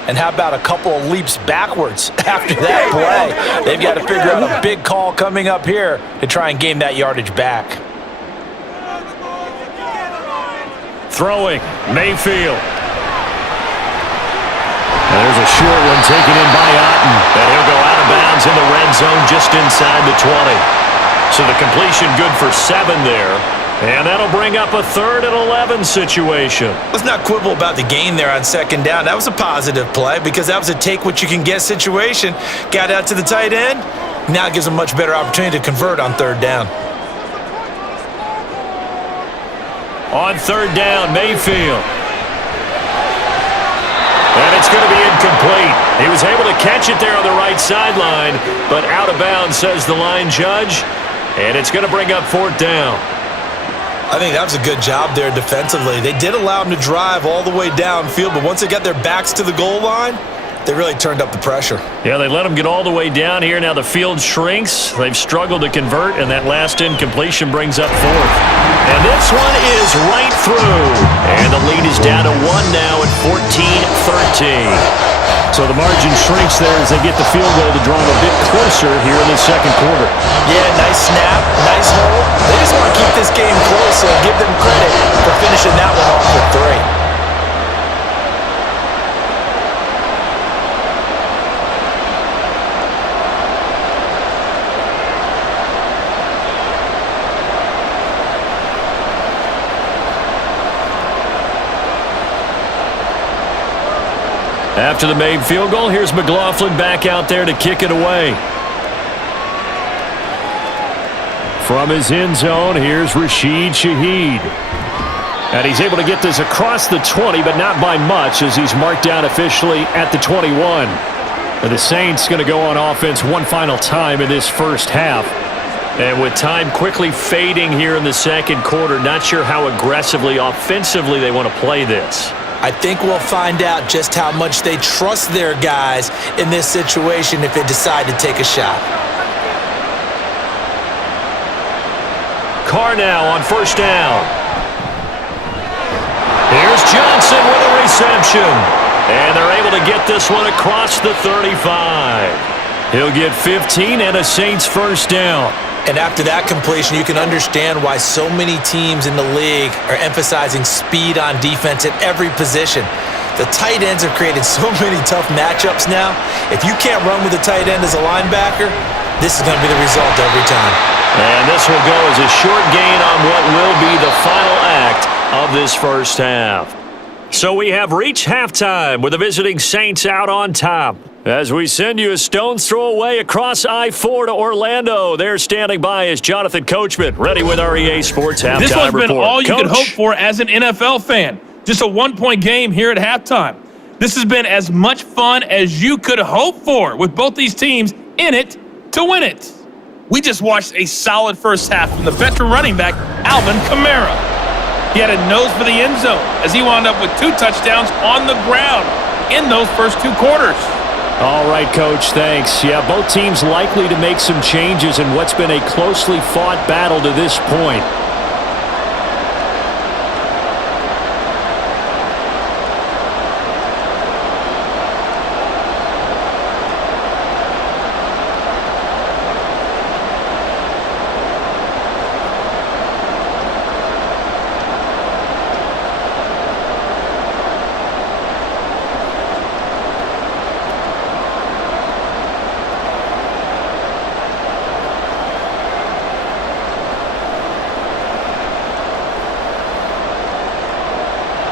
and how about a couple of leaps backwards after that play? They've got to figure out a big call coming up here to try and gain that yardage back. Throwing, Mayfield. And there's a short one taken in by Otton. And he'll go out of bounds in the red zone just inside the 20. So the completion good for 7 there. And that'll bring up a 3rd and 11 situation. Let's not quibble about the gain there on second down. That was a positive play because that was a take-what-you-can-get situation. Got out to the tight end. Now it gives a much better opportunity to convert on 3rd down. On 3rd down, Mayfield. And it's going to be incomplete. He was able to catch it there on the right sideline, but out of bounds, says the line judge. And it's going to bring up 4th down. I think that was a good job there defensively. They did allow him to drive all the way downfield, but once they got their backs to the goal line, they really turned up the pressure. Yeah, they let him get all the way down here. Now the field shrinks. They've struggled to convert, and that last incompletion brings up 4th. And this one is right through. And the lead is down to 1 now at 14-13. So the margin shrinks there as they get the field goal to draw them a bit closer here in the second quarter. Yeah, nice snap, nice hole. They just want to keep this game close, so give them credit for finishing that one off with 3. After the made field goal, here's McLaughlin back out there to kick it away. From his end zone, here's Rashid Shaheed. And he's able to get this across the 20, but not by much, as he's marked down officially at the 21. And the Saints going to go on offense one final time in this first half. And with time quickly fading here in the second quarter, not sure how aggressively, offensively they want to play this. I think we'll find out just how much they trust their guys in this situation if they decide to take a shot. Carr now on first down. Here's Johnson with a reception. And they're able to get this one across the 35. He'll get 15 and a Saints first down. And after that completion, you can understand why so many teams in the league are emphasizing speed on defense at every position. The tight ends have created so many tough matchups now. If you can't run with a tight end as a linebacker, this is going to be the result every time. And this will go as a short gain on what will be the final act of this first half. So we have reached halftime with the visiting Saints out on top. As we send you a stone's throw away across I-4 to Orlando. There standing by is Jonathan Coachman, ready with our EA Sports Halftime Report. This one's been all you Coach. could hope for as an NFL fan. Just a one-point game here at halftime. This has been as much fun as you could hope for with both these teams in it to win it. We just watched a solid first half from the veteran running back, Alvin Kamara. He had a nose for the end zone as he wound up with 2 touchdowns on the ground in those first 2 quarters. All right, Coach, thanks. Yeah, both teams likely to make some changes in what's been a closely fought battle to this point.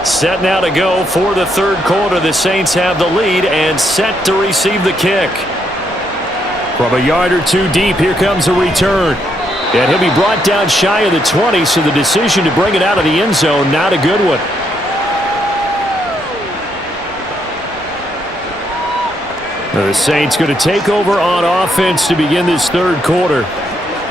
Set now to go for the third quarter. The Saints have the lead and set to receive the kick. From a yard or 2 deep, here comes a return. And he'll be brought down shy of the 20, so the decision to bring it out of the end zone, not a good one. The Saints going to take over on offense to begin this third quarter.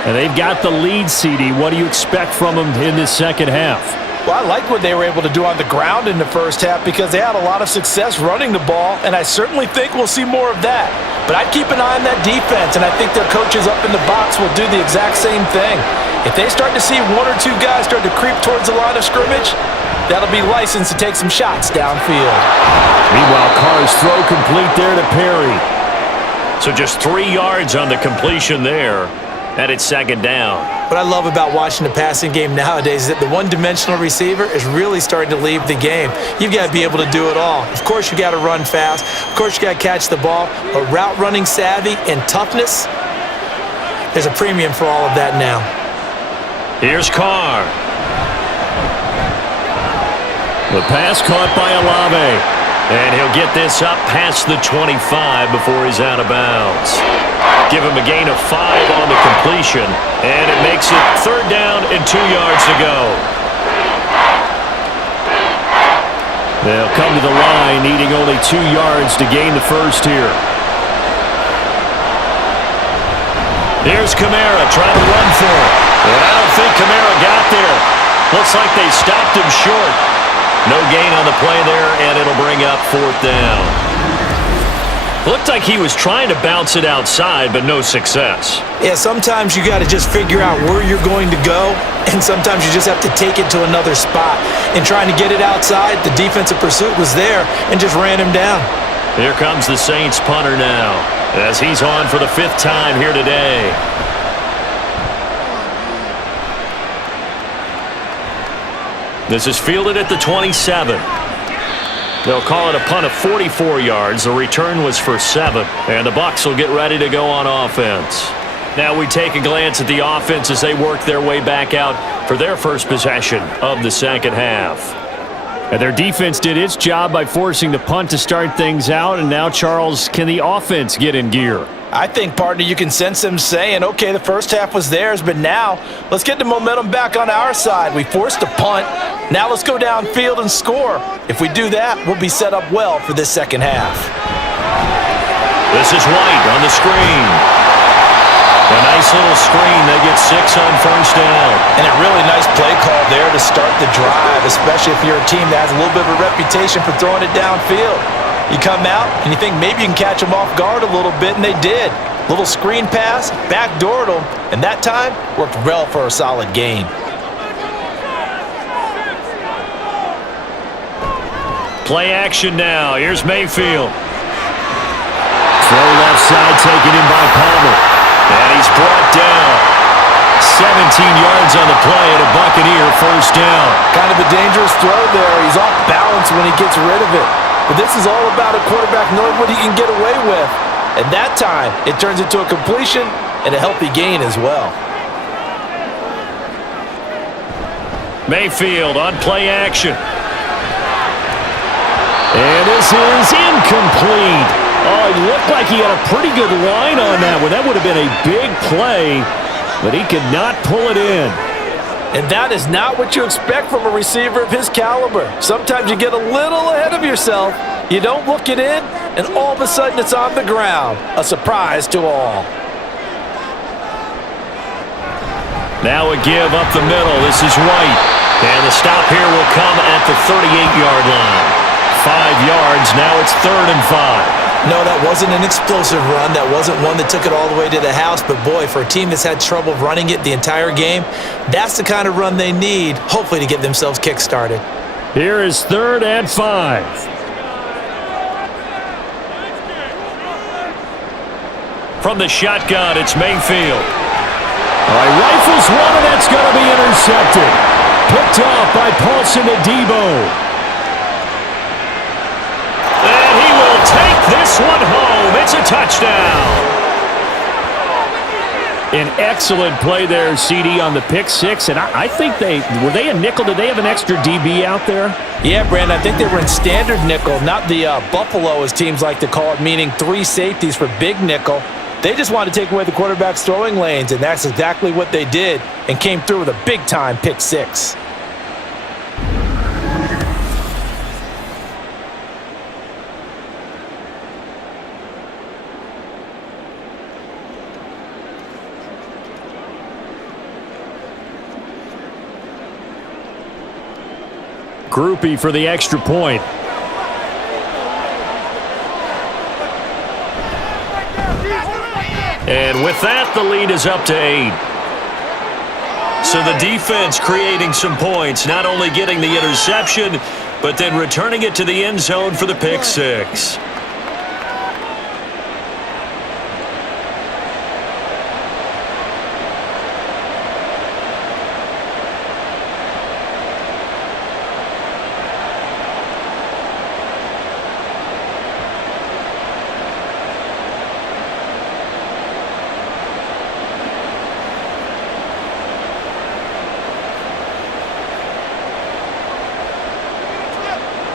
And they've got the lead, CD. What do you expect from them in this second half? Well, I like what they were able to do on the ground in the first half because they had a lot of success running the ball, and I certainly think we'll see more of that. But I'd keep an eye on that defense, and I think their coaches up in the box will do the exact same thing. If they start to see 1 or 2 guys start to creep towards the line of scrimmage, that'll be licensed to take some shots downfield. Meanwhile, Carr's throw complete there to Perry. So just 3 yards on the completion there, and it's second down. What I love about watching the passing game nowadays is that the one-dimensional receiver is really starting to leave the game. You've got to be able to do it all. Of course, you got to run fast. Of course, you got to catch the ball. But route running savvy and toughness, there's a premium for all of that now. Here's Carr. The pass caught by Olave. And he'll get this up past the 25 before he's out of bounds. Give him a gain of 5 on the completion, and it makes it third down and 2 yards to go. They'll come to the line, needing only 2 yards to gain the first here. Here's Kamara trying to run for it. And I don't think Kamara got there. Looks like they stopped him short. No gain on the play there, and it'll bring up 4th down. Looked like he was trying to bounce it outside, but no success. Yeah, sometimes you got to just figure out where you're going to go, and sometimes you just have to take it to another spot. In trying to get it outside, the defensive pursuit was there and just ran him down. Here comes the Saints punter now, as he's on for the 5th time here today. This is fielded at the 27. They'll call it a punt of 44 yards. The return was for 7. And the Bucs will get ready to go on offense. Now we take a glance at the offense as they work their way back out for their first possession of the second half. And their defense did its job by forcing the punt to start things out. And now, Charles, can the offense get in gear? I think, partner, you can sense them saying, okay, the first half was theirs, but now let's get the momentum back on our side. We forced a punt. Now let's go downfield and score. If we do that, we'll be set up well for this second half. This is White on the screen. A nice little screen. They get 6 on first down. And a really nice play call there to start the drive, especially if you're a team that has a little bit of a reputation for throwing it downfield. You come out and you think maybe you can catch them off guard a little bit, and they did. Little screen pass, backdoored them, and that time worked well for a solid gain. Play action now. Here's Mayfield. Throw left side taken in by Palmer. And he's brought down. 17 yards on the play and a Buccaneer first down. Kind of a dangerous throw there. He's off balance when he gets rid of it. But this is all about a quarterback knowing what he can get away with. And that time, it turns into a completion and a healthy gain as well. Mayfield on play action. And this is incomplete. Oh, he looked like he had a pretty good line on that one. That would have been a big play, but he could not pull it in. And that is not what you expect from a receiver of his caliber. Sometimes you get a little ahead of yourself. You don't look it in, and all of a sudden it's on the ground. A surprise to all. Now a give up the middle. This is White. And the stop here will come at the 38-yard line. 5 yards. Now it's 3rd and 5. No, that wasn't an explosive run. That wasn't one that took it all the way to the house. But, boy, for a team that's had trouble running it the entire game, that's the kind of run they need, hopefully, to get themselves kick-started. Here is 3rd and 5. From the shotgun, it's Mayfield. All right, rifles one, and that's going to be intercepted. Picked off by Paulson Adebo. This one home. It's a touchdown. An excellent play there, CD, on the pick six. And I think were they a nickel? Did they have an extra DB out there? Yeah, Brandon, I think they were in standard nickel, not the Buffalo, as teams like to call it, meaning 3 safeties for big nickel. They just wanted to take away the quarterback's throwing lanes, and that's exactly what they did and came through with a big-time pick six. Groupie for the extra point. And with that, the lead is up to 8. So the defense creating some points, not only getting the interception, but then returning it to the end zone for the pick six.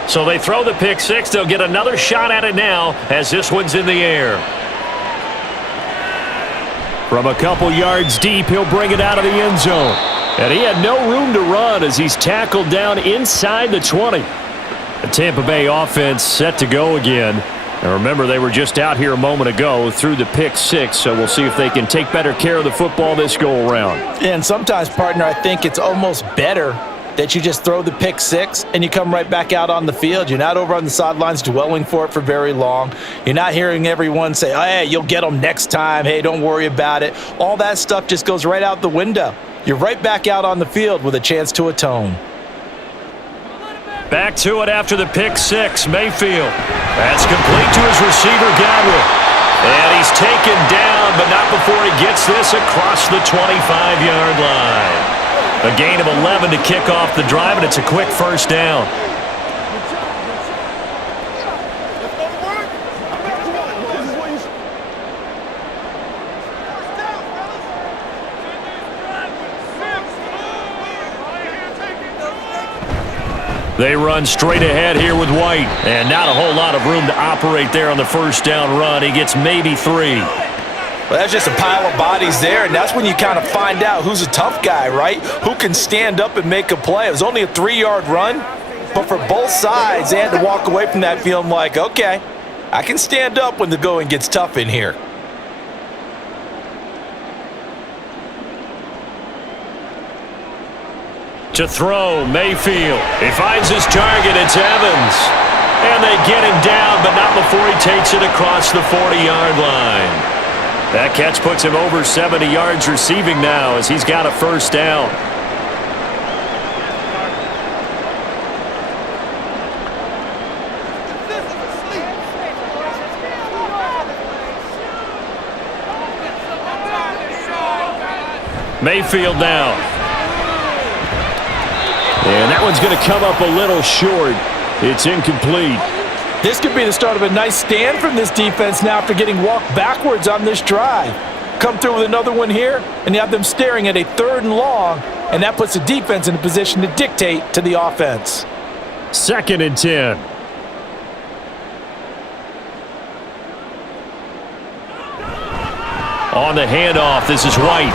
So they throw the pick six. They'll get another shot at it now as this one's in the air. From a couple yards deep, he'll bring it out of the end zone. And he had no room to run as he's tackled down inside the 20. The Tampa Bay offense set to go again. And remember, they were just out here a moment ago through the pick six, so we'll see if they can take better care of the football this go-around. And sometimes, partner, I think it's almost better that you just throw the pick six and you come right back out on the field. You're not over on the sidelines dwelling for it for very long. You're not hearing everyone say, oh, hey, you'll get them next time. Hey, don't worry about it. All that stuff just goes right out the window. You're right back out on the field with a chance to atone. Back to it after the pick six. Mayfield. That's complete to his receiver, Godwin. And he's taken down, but not before he gets this across the 25-yard line. A gain of 11 to kick off the drive, and it's a quick first down. They run straight ahead here with White. And not a whole lot of room to operate there on the first down run. He gets maybe 3. Well, that's just a pile of bodies there, and that's when you kind of find out who's a tough guy, right? Who can stand up and make a play. It was only a 3-yard run, but for both sides, they had to walk away from that feeling like, okay, I can stand up when the going gets tough in here. To throw, Mayfield. He finds his target. It's Evans. And they get him down, but not before he takes it across the 40-yard line. That catch puts him over 70 yards receiving now as he's got a first down. Mayfield now. And that one's going to come up a little short. It's incomplete. This could be the start of a nice stand from this defense now after getting walked backwards on this drive. Come through with another one here, and you have them staring at a 3rd and long, and that puts the defense in a position to dictate to the offense. 2nd and 10. On the handoff, this is White.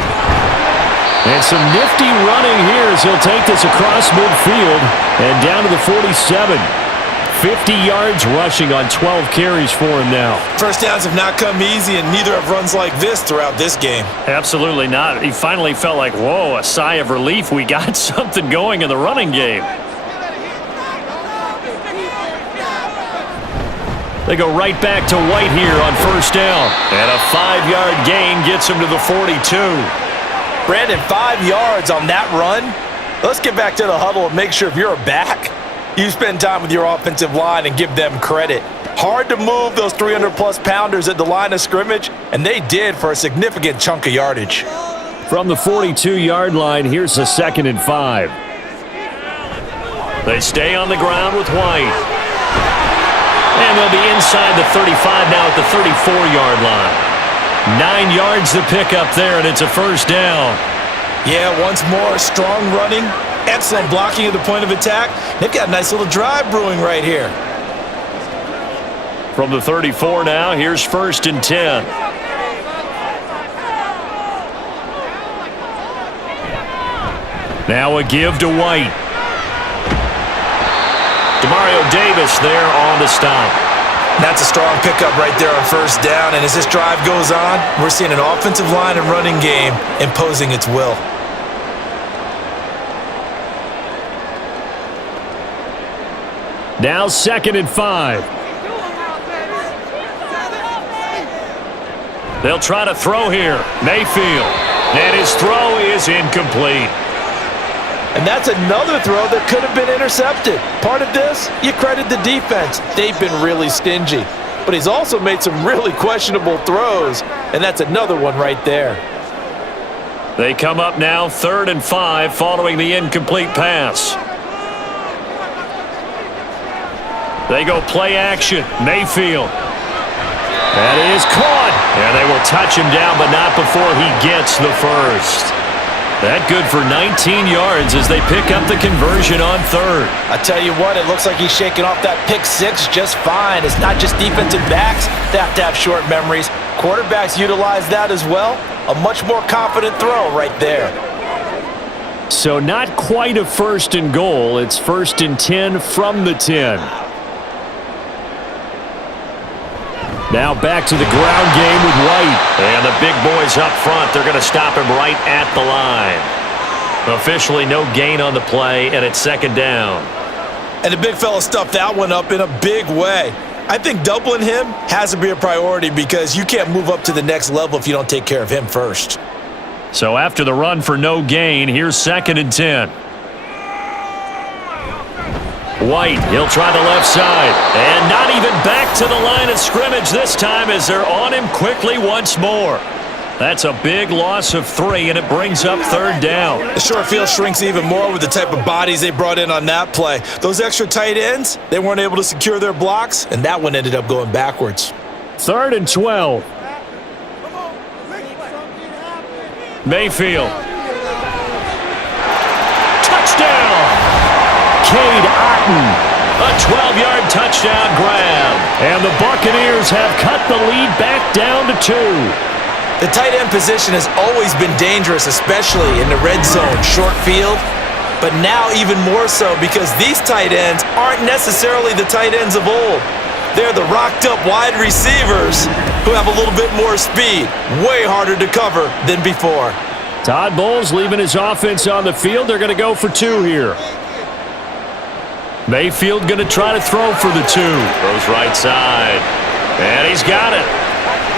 And some nifty running here as he'll take this across midfield and down to the 47. 50 yards rushing on 12 carries for him now. First downs have not come easy, and neither have runs like this throughout this game. Absolutely not. He finally felt like, whoa, a sigh of relief. We got something going in the running game. They go right back to White here on first down. And a 5-yard gain gets him to the 42. Brandon, 5 yards on that run. Let's get back to the huddle and make sure if you're a back, you spend time with your offensive line and give them credit. Hard to move those 300-plus pounders at the line of scrimmage, and they did for a significant chunk of yardage. From the 42-yard line, here's a 2nd and 5. They stay on the ground with White. And they'll be inside the 35 now at the 34-yard line. 9 yards to pick up there, and it's a first down. Yeah, once more, strong running, excellent blocking at the point of attack. They've got a nice little drive brewing right here. From the 34 now, here's 1st and 10. Now a give to White. Demario Davis there on the stop. That's a strong pickup right there on first down, and as this drive goes on, we're seeing an offensive line and running game imposing its will. Now 2nd and 5. They'll try to throw here. Mayfield. And his throw is incomplete. And that's another throw that could have been intercepted. Part of this, you credit the defense. They've been really stingy. But he's also made some really questionable throws, and that's another one right there. They come up now 3rd and 5 following the incomplete pass. They go play action. Mayfield. That is caught. And they will touch him down, but not before he gets the first. That good for 19 yards as they pick up the conversion on 3rd. I tell you what, it looks like he's shaking off that pick 6 just fine. It's not just defensive backs that have to have short memories. Quarterbacks utilize that as well. A much more confident throw right there. So not quite a 1st and goal. It's 1st and 10 from the 10. Now back to the ground game with White. And the big boys up front, they're going to stop him right at the line. Officially no gain on the play, and it's 2nd down. And the big fella stuffed that one up in a big way. I think doubling him has to be a priority because you can't move up to the next level if you don't take care of him first. So after the run for no gain, here's 2nd and 10. White, he'll try the left side. And not even back to the line of scrimmage this time as they're on him quickly once more. That's a big loss of 3, and it brings up 3rd down. The short field shrinks even more with the type of bodies they brought in on that play. Those extra tight ends, they weren't able to secure their blocks, and that one ended up going backwards. 3rd and 12. Mayfield. Touchdown! Cade Otton. A 12-yard touchdown grab. And the Buccaneers have cut the lead back down to 2. The tight end position has always been dangerous, especially in the red zone, short field. But now even more so because these tight ends aren't necessarily the tight ends of old. They're the rocked-up wide receivers who have a little bit more speed. Way harder to cover than before. Todd Bowles leaving his offense on the field. They're going to go for 2 here. Mayfield going to try to throw for the 2. Goes right side. And he's got it.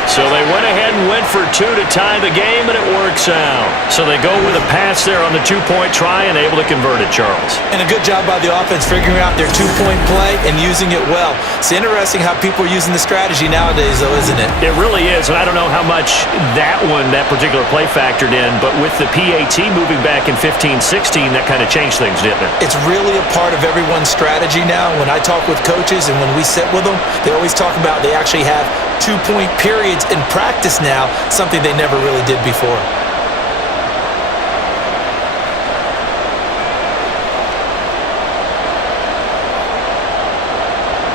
So they went ahead and went for 2 to tie the game, and it works out. So they go with a pass there on the 2-point try and able to convert it, Charles. And a good job by the offense figuring out their 2-point play and using it well. It's interesting how people are using the strategy nowadays, though, isn't it? It really is, and I don't know how much that particular play factored in, but with the PAT moving back in 15-16, that kind of changed things, didn't it? It's really a part of everyone's strategy now. When I talk with coaches and when we sit with them, they always talk about they actually have 2-point periods in practice now, something they never really did before.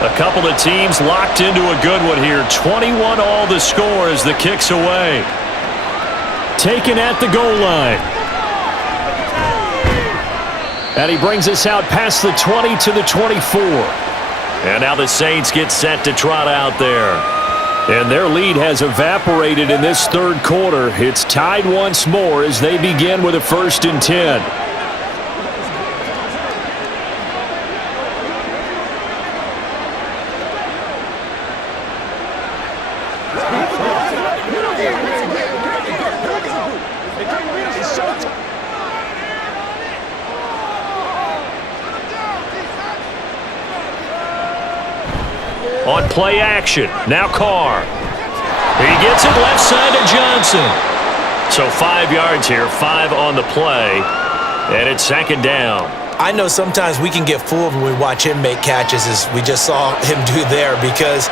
A couple of teams locked into a good one here. 21 all the score as the kick's away. Taken at the goal line. And he brings us out past the 20 to the 24. And now the Saints get set to trot out there. And their lead has evaporated in this third quarter. It's tied once more as they begin with a 1st and 10. On play action, now Carr. He gets it left side to Johnson. So 5 yards here, 5 on the play, and it's 2nd down. I know sometimes we can get fooled when we watch him make catches, as we just saw him do there, because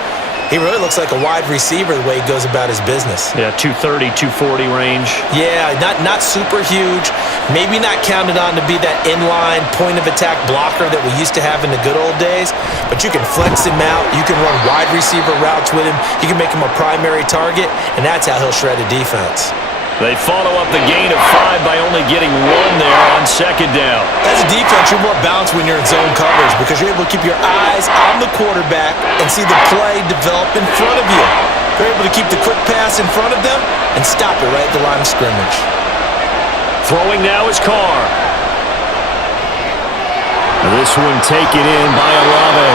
he really looks like a wide receiver the way he goes about his business. Yeah, 230, 240 range. Yeah, not super huge. Maybe not counted on to be that inline point-of-attack blocker that we used to have in the good old days, but you can flex him out. You can run wide receiver routes with him. You can make him a primary target, and that's how he'll shred a defense. They follow up the gain of 5 by only getting 1 there on 2nd down. As a defense, you're more balanced when you're in zone coverage because you're able to keep your eyes on the quarterback and see the play develop in front of you. They're able to keep the quick pass in front of them and stop it right at the line of scrimmage. Throwing now is Carr. This one taken in by Olave.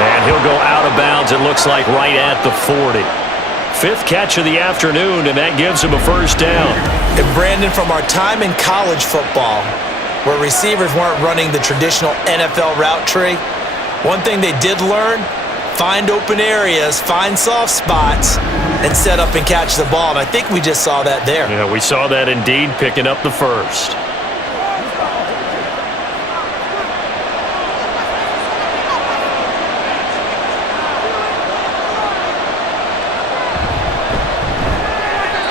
And he'll go out of bounds, it looks like, right at the 40. 5th catch of the afternoon, and that gives him a 1st down. And Brandon, from our time in college football, where receivers weren't running the traditional NFL route tree, one thing they did learn, find open areas, find soft spots, and set up and catch the ball. And I think we just saw that there. Yeah, we saw that indeed, picking up the 1st.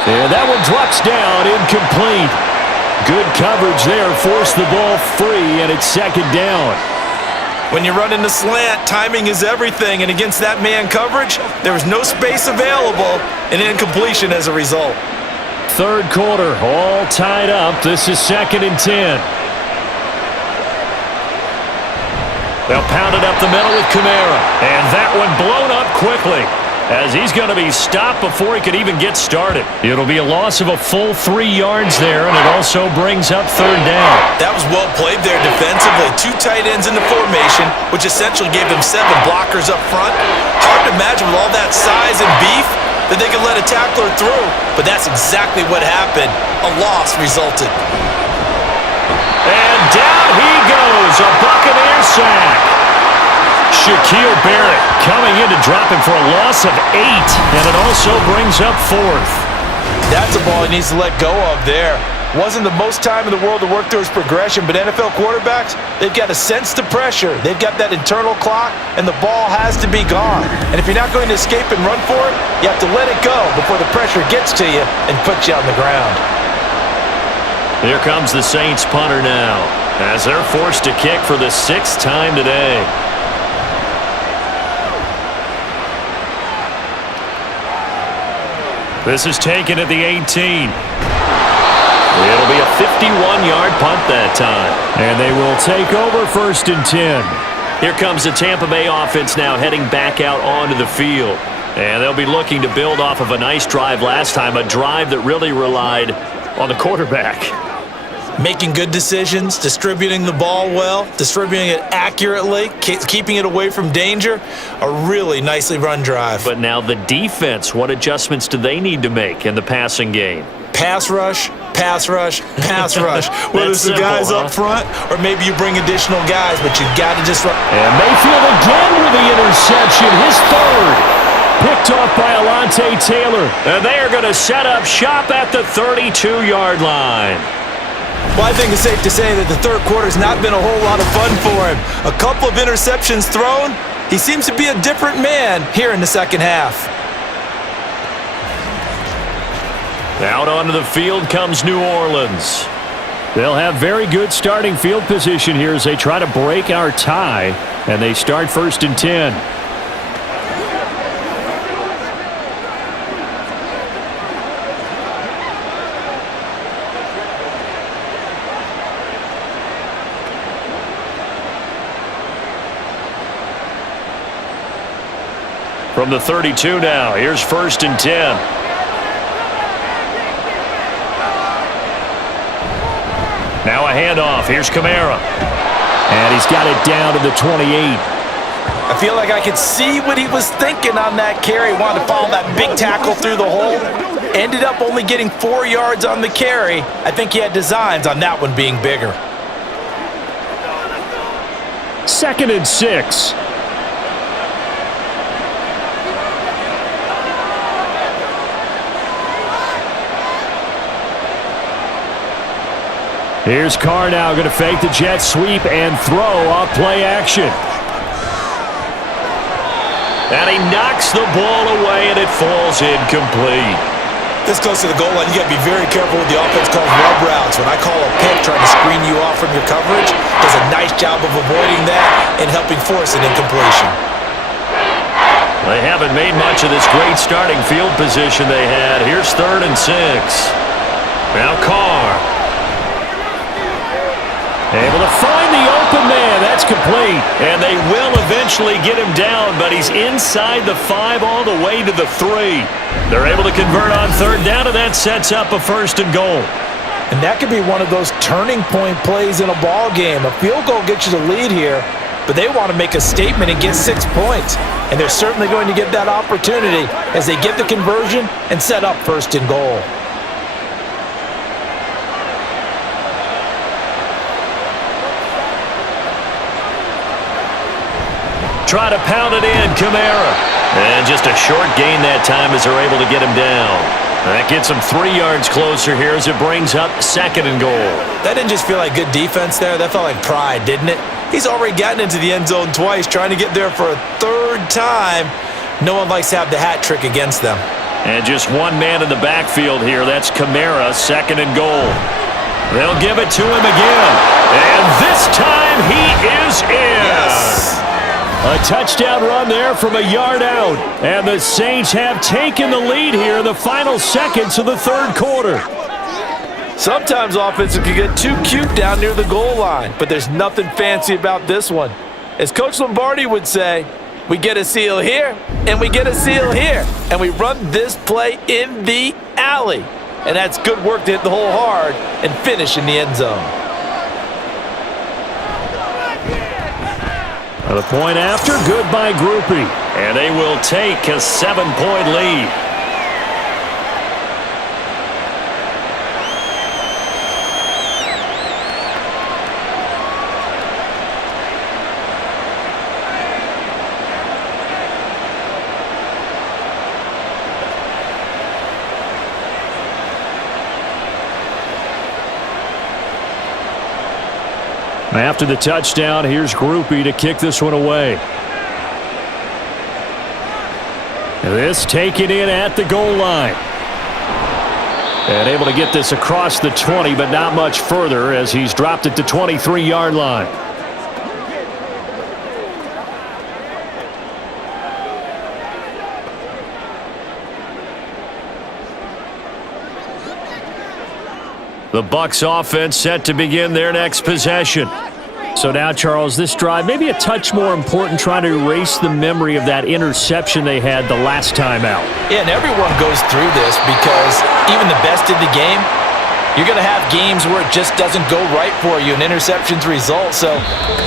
And that one drops down, incomplete. Good coverage there, forced the ball free, and it's 2nd down. When you're running the slant, timing is everything, and against that man coverage, there was no space available, and incompletion as a result. 3rd quarter, all tied up. This is 2nd and 10. They'll pound it up the middle with Kamara, and that one blown up quickly, as he's going to be stopped before he could even get started. It'll be a loss of a full 3 yards there, and it also brings up 3rd down. That was well played there defensively. 2 tight ends in the formation, which essentially gave them 7 blockers up front. Hard to imagine with all that size and beef that they could let a tackler through, but that's exactly what happened. A loss resulted. And down he goes, a Buccaneers sack. Shaquille Barrett coming in to drop him for a loss of 8, and it also brings up 4th. That's a ball he needs to let go of there. Wasn't the most time in the world to work through his progression, but NFL quarterbacks, they've got to sense the pressure. They've got that internal clock, and the ball has to be gone. And if you're not going to escape and run for it, you have to let it go before the pressure gets to you and puts you on the ground. Here comes the Saints punter now. as they're forced to kick for the 6th time today. This is taken at the 18. It'll be a 51-yard punt that time. And they will take over 1st and 10. Here comes the Tampa Bay offense now heading back out onto the field. And they'll be looking to build off of a nice drive last time, a drive that really relied on the quarterback. Making good decisions, distributing the ball well, distributing it accurately, keeping it away from danger. A really nicely run drive. But now the defense, what adjustments do they need to make in the passing game? Pass rush, pass rush, pass rush. Whether it's the guys up front or maybe you bring additional guys, but you got to disrupt. And Mayfield again with the interception, his 3rd. Picked off by Alontae Taylor. And they are going to set up shop at the 32-yard line. Well, I think it's safe to say that the 3rd quarter's not been a whole lot of fun for him. A couple of interceptions thrown. He seems to be a different man here in the 2nd half. Out onto the field comes New Orleans. They'll have very good starting field position here as they try to break our tie. And they start 1st and 10. From the 32 now, here's 1st and 10. Now a handoff. Here's Kamara. And he's got it down to the 28. I feel like I could see what he was thinking on that carry. Wanted to follow that big tackle through the hole. Ended up only getting 4 yards on the carry. I think he had designs on that one being bigger. 2nd and 6. Here's Carr now going to fake the jet sweep and throw off play action. And he knocks the ball away, and it falls incomplete. This close to the goal line, you got to be very careful with the offense called rub routes. When I call a pick trying to screen you off from your coverage, does a nice job of avoiding that and helping force an incompletion. They haven't made much of this great starting field position they had. Here's 3rd and 6. Now Carr. Able to find the open man. That's complete. And they will eventually get him down, but he's inside the 5 all the way to the 3. They're able to convert on 3rd down, and that sets up a 1st and goal. And that could be one of those turning point plays in a ball game. A field goal gets you the lead here, but they want to make a statement and get 6 points. And they're certainly going to get that opportunity as they get the conversion and set up 1st and goal. Try to pound it in, Kamara. And just a short gain that time as they're able to get him down. That gets him 3 yards closer here as it brings up 2nd and goal. That didn't just feel like good defense there. That felt like pride, didn't it? He's already gotten into the end zone twice, trying to get there for a 3rd time. No one likes to have the hat trick against them. And just one man in the backfield here. That's Kamara, 2nd and goal. They'll give it to him again. And this time he is in. Yes. A touchdown run there from a yard out. And the Saints have taken the lead here in the final seconds of the 3rd quarter. Sometimes offenses can get too cute down near the goal line, but there's nothing fancy about this one. As Coach Lombardi would say, we get a seal here, and we get a seal here, and we run this play in the alley. And that's good work to hit the hole hard and finish in the end zone. The point after, good by Groupie. And they will take a 7-point lead. After the touchdown, here's Groupie to kick this one away. This taken in at the goal line. And able to get this across the 20, but not much further as he's dropped it to 23-yard line. The Bucs offense set to begin their next possession. So now, Charles, this drive maybe a touch more important, trying to erase the memory of that interception they had the last time out. Yeah, and everyone goes through this because even the best in the game, you're going to have games where it just doesn't go right for you and interceptions result. So,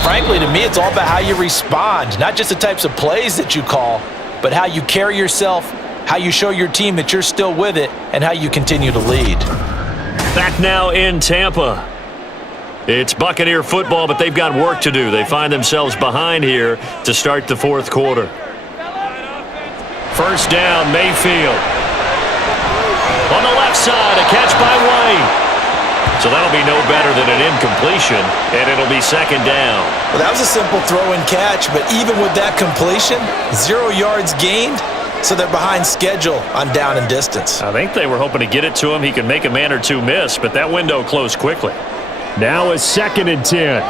frankly, to me, it's all about how you respond, not just the types of plays that you call, but how you carry yourself, how you show your team that you're still with it, and how you continue to lead. Back now in Tampa. It's Buccaneer football, but they've got work to do. They find themselves behind here to start the fourth quarter. First down, Mayfield. On the left side, a catch by White. So that'll be no better than an incompletion, and it'll be second down. Well, that was a simple throw and catch, but even with that completion, 0 yards gained. So they're behind schedule on down and distance. I think they were hoping to get it to him. He could make a man or two miss, but that window closed quickly. Now it's 2nd and 10.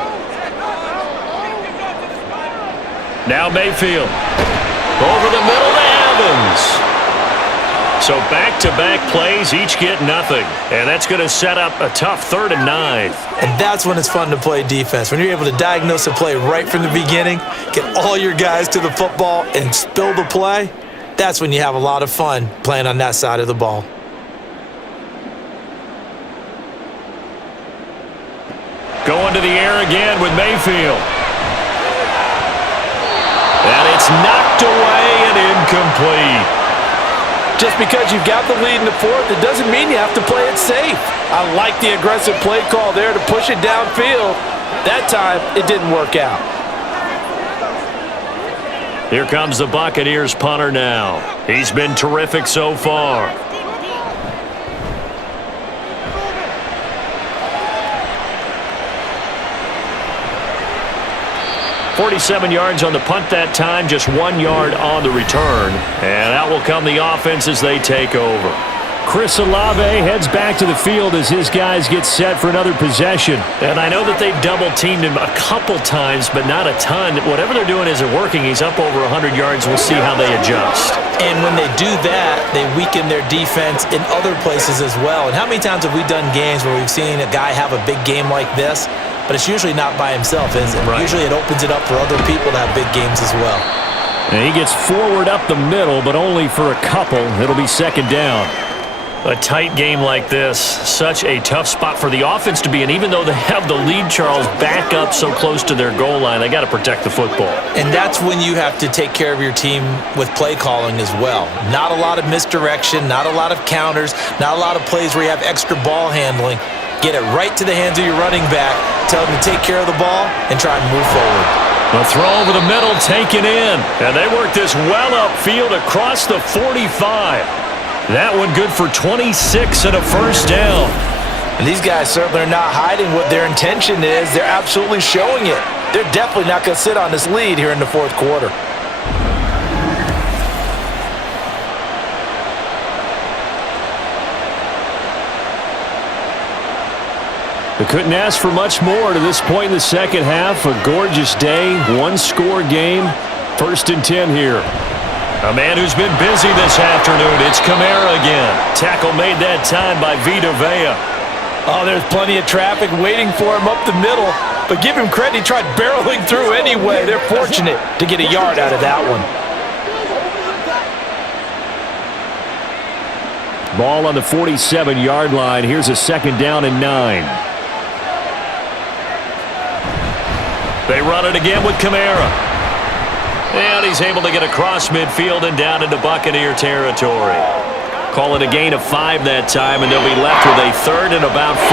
Now Mayfield. Over the middle to Evans. So back-to-back plays, each get nothing. And that's going to set up a tough 3rd and 9. And that's when it's fun to play defense. When you're able to diagnose a play right from the beginning, get all your guys to the football, and spill the play, that's when you have a lot of fun playing on that side of the ball. Going to the air again with Mayfield. And it's knocked away and incomplete. Just because you've got the lead in the fourth, it doesn't mean you have to play it safe. I like the aggressive play call there to push it downfield. That time, it didn't work out. Here comes the Buccaneers punter now. He's been terrific so far. 47 yards on the punt that time, just 1 yard on the return. And out will come the offense as they take over. Chris Olave heads back to the field as his guys get set for another possession. And I know that they've double-teamed him a couple times, but not a ton. Whatever they're doing isn't working. He's up over 100 yards. We'll see how they adjust. And when they do that, they weaken their defense in other places as well. And how many times have we done games where we've seen a guy have a big game like this, but it's usually not by himself, is it? Right. Usually it opens it up for other people to have big games as well. And he gets forward up the middle, but only for a couple. It'll be second down. A tight game like this, such a tough spot for the offense to be in. Even though they have the lead, Charles, back up so close to their goal line, they got to protect the football. And that's when you have to take care of your team with play calling as well. Not a lot of misdirection, not a lot of counters, not a lot of plays where you have extra ball handling. Get it right to the hands of your running back, tell them to take care of the ball, and try and move forward. The throw over the middle taken in, and they work this well upfield across the 45. That one good for 26 and a first down. And these guys certainly are not hiding what their intention is. They're absolutely showing it. They're definitely not going to sit on this lead here in the fourth quarter. They couldn't ask for much more to this point in the second half. A gorgeous day, one-score game. 1st and 10 here. A man who's been busy this afternoon. It's Kamara again. Tackle made that time by Vita Vea. Oh, there's plenty of traffic waiting for him up the middle. But give him credit, he tried barreling through anyway. They're fortunate to get a yard out of that one. Ball on the 47-yard line. Here's a 2nd down and 9. They run it again with Kamara. And he's able to get across midfield and down into Buccaneer territory. Call it a gain of 5 that time, and they'll be left with a 3rd and about 4.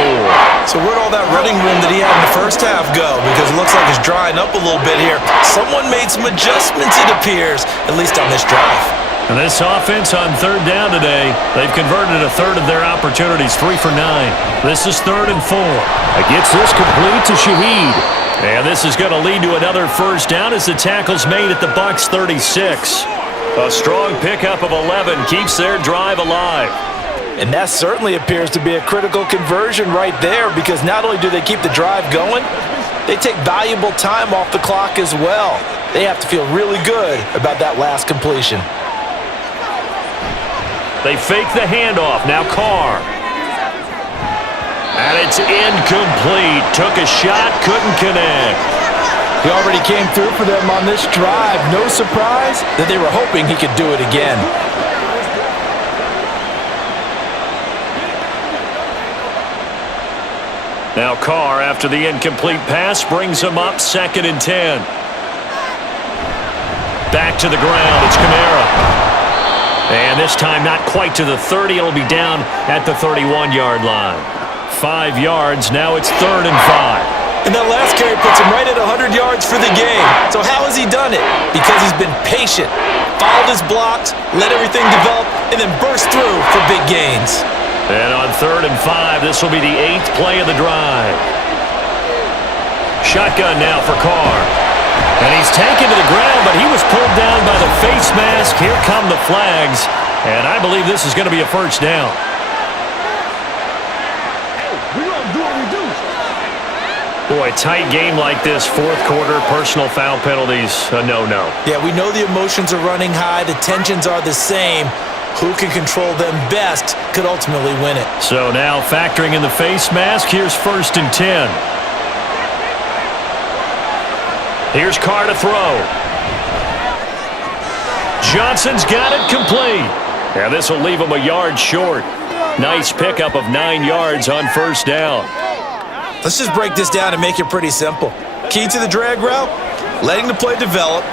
So where'd all that running room that he had in the first half go? Because it looks like it's drying up a little bit here. Someone made some adjustments, it appears, at least on this drive. And this offense on 3rd down today, they've converted a 1/3 of their opportunities, 3 for 9. This is 3rd and 4. It gets this complete to Shaheed. And this is going to lead to another first down as the tackle's made at the Bucs 36. A strong pickup of 11 keeps their drive alive. And that certainly appears to be a critical conversion right there, because not only do they keep the drive going, they take valuable time off the clock as well. They have to feel really good about that last completion. They fake the handoff. Now Carr. And it's incomplete. Took a shot, couldn't connect. He already came through for them on this drive. No surprise that they were hoping he could do it again. Now Carr, after the incomplete pass, brings him up 2nd and 10. Back to the ground. It's Kamara. And this time not quite to the 30. It'll be down at the 31-yard line. 5 yards. Now it's 3rd and 5. And that last carry puts him right at 100 yards for the game. So how has he done it? Because he's been patient, followed his blocks, let everything develop, and then burst through for big gains. And on 3rd and 5, this will be the 8th play of the drive. Shotgun now for Carr. And he's taken to the ground, but he was pulled down by the face mask. Here come the flags. And I believe this is going to be a first down. Boy, tight game like this, 4th quarter, personal foul penalties, no. Yeah, we know the emotions are running high. The tensions are the same. Who can control them best could ultimately win it. So now factoring in the face mask, here's 1st and 10. Here's Carr to throw. Johnson's got it complete. And this will leave him a yard short. Nice pickup of 9 yards on 1st down. Let's just break this down and make it pretty simple. Key to the drag route, letting the play develop,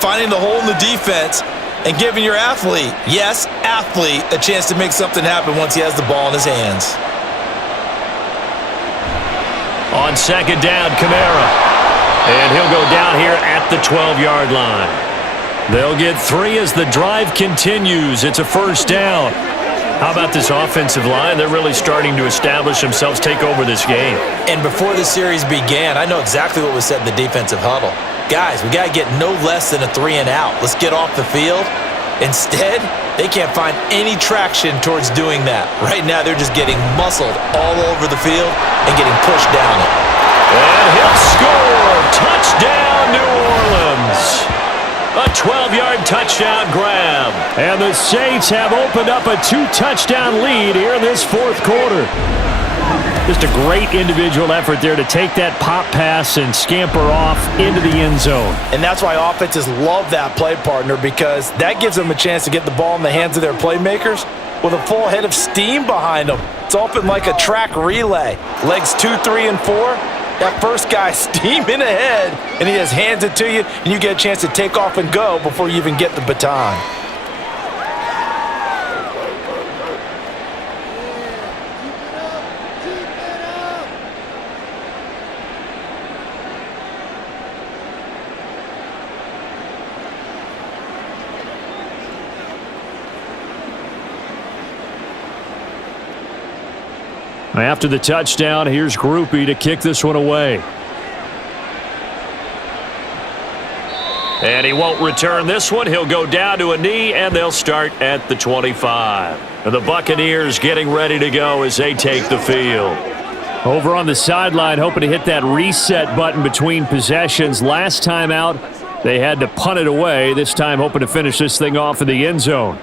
finding the hole in the defense, and giving your athlete, yes, athlete, a chance to make something happen once he has the ball in his hands. On 2nd down, Kamara. And he'll go down here at the 12-yard line. They'll get 3 as the drive continues. It's a 1st down. How about this offensive line? They're really starting to establish themselves, take over this game. And before the series began, I know exactly what was said in the defensive huddle. Guys, we got to get no less than a 3 and out. Let's get off the field. Instead, they can't find any traction towards doing that. Right now, they're just getting muscled all over the field and getting pushed down it. And he'll score. Touchdown, New Orleans. A 12-yard touchdown grab. And the Saints have opened up a 2-touchdown lead here in this 4th quarter. Just a great individual effort there to take that pop pass and scamper off into the end zone. And that's why offenses love that play partner, because that gives them a chance to get the ball in the hands of their playmakers with a full head of steam behind them. It's often like a track relay. Legs 2, 3, and 4. That first guy steaming ahead, and he just hands it to you, and you get a chance to take off and go before you even get the baton. After the touchdown, here's Groupie to kick this one away. And he won't return this one. He'll go down to a knee, and they'll start at the 25. The Buccaneers getting ready to go as they take the field. Over on the sideline, hoping to hit that reset button between possessions. Last time out, they had to punt it away. This time, hoping to finish this thing off in the end zone.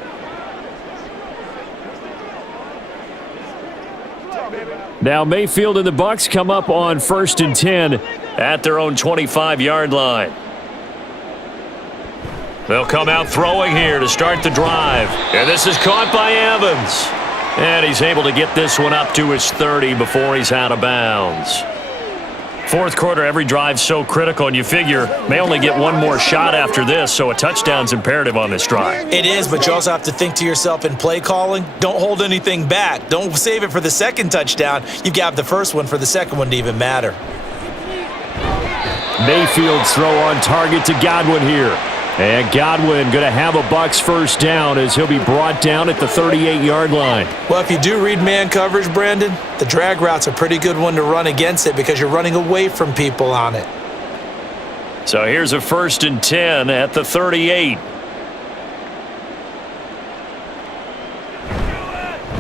Now Mayfield and the Bucs come up on 1st and 10 at their own 25-yard line. They'll come out throwing here to start the drive. And this is caught by Evans. And he's able to get this one up to his 30 before he's out of bounds. 4th quarter, every drive's so critical, and you figure may only get one more shot after this, so a touchdown's imperative on this drive. It is, but you also have to think to yourself in play calling, don't hold anything back. Don't save it for the second touchdown. You've got the first one for the second one to even matter. Mayfield's throw on target to Godwin here. And Godwin going to have a Bucs first down as he'll be brought down at the 38-yard line. Well, if you do read man coverage, Brandon, the drag route's a pretty good one to run against it because you're running away from people on it. So here's a 1st and 10 at the 38.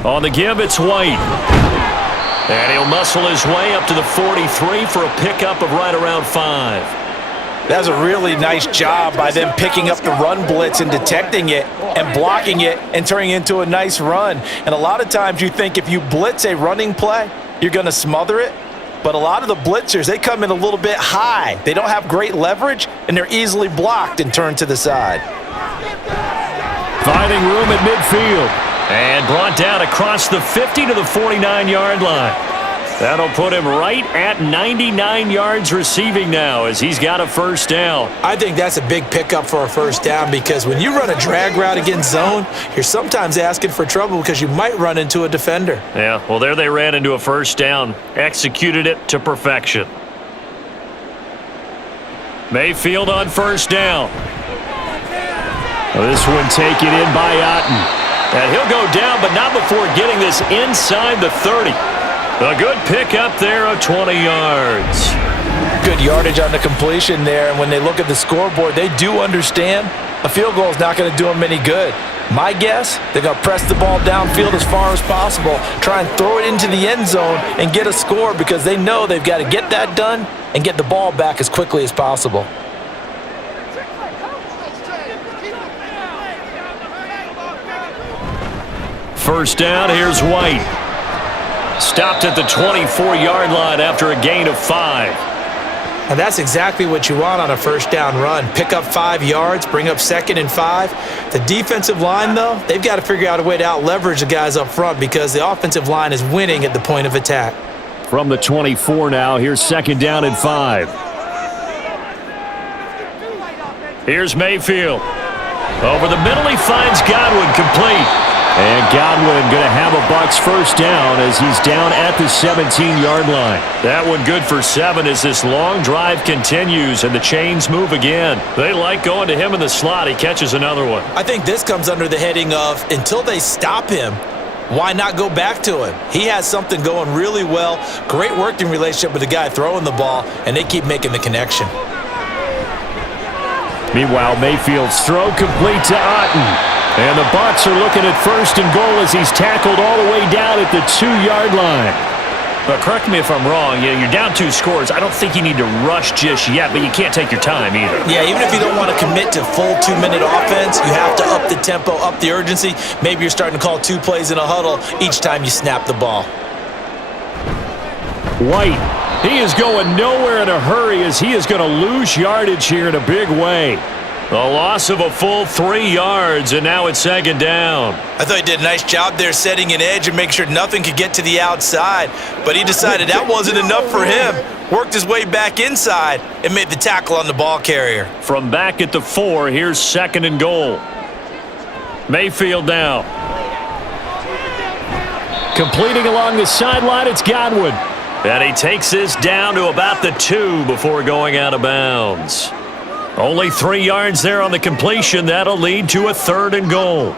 On the give, it's White. And he'll muscle his way up to the 43 for a pickup of right around 5. That's a really nice job by them picking up the run blitz and detecting it and blocking it and turning it into a nice run. And a lot of times you think if you blitz a running play, you're going to smother it. But a lot of the blitzers, they come in a little bit high. They don't have great leverage, and they're easily blocked and turned to the side. Finding room at midfield. And brought down across the 50 to the 49-yard line. That'll put him right at 99 yards receiving now as he's got a first down. I think that's a big pickup for a first down because when you run a drag route against zone, you're sometimes asking for trouble because you might run into a defender. Yeah, well, there they ran into a first down. Executed it to perfection. Mayfield on first down. Well, this one taken in by Otten. And he'll go down, but not before getting this inside the 30. A good pickup there of 20 yards. Good yardage on the completion there, and when they look at the scoreboard, they do understand a field goal is not going to do them any good. My guess, they're going to press the ball downfield as far as possible, try and throw it into the end zone and get a score because they know they've got to get that done and get the ball back as quickly as possible. First down, here's White. Stopped at the 24-yard line after a gain of 5. And that's exactly what you want on a first down run. Pick up 5 yards, bring up 2nd and 5. The defensive line, though, they've got to figure out a way to out-leverage the guys up front because the offensive line is winning at the point of attack. From the 24 now, here's 2nd down and 5. Here's Mayfield. Over the middle, he finds Godwin complete. And Godwin going to have a Bucs first down as he's down at the 17-yard line. That one good for 7 as this long drive continues and the chains move again. They like going to him in the slot. He catches another one. I think this comes under the heading of until they stop him, why not go back to him? He has something going really well. Great working relationship with the guy throwing the ball, and they keep making the connection. Meanwhile, Mayfield's throw complete to Otten. And the Bucs are looking at 1st and goal as he's tackled all the way down at the 2-yard line. But correct me if I'm wrong, you're down 2 scores. I don't think you need to rush just yet, but you can't take your time either. Yeah, even if you don't want to commit to full 2-minute offense, you have to up the tempo, up the urgency. Maybe you're starting to call 2 plays in a huddle each time you snap the ball. White, he is going nowhere in a hurry as he is going to lose yardage here in a big way. A loss of a full 3 yards, and now it's 2nd down. I thought he did a nice job there setting an edge and making sure nothing could get to the outside, but he decided that wasn't enough for him. Worked his way back inside and made the tackle on the ball carrier. From back at the 4, here's 2nd and goal. Mayfield now. Completing along the sideline, it's Godwin. And he takes this down to about the 2 before going out of bounds. Only 3 yards there on the completion. That'll lead to a 3rd and goal.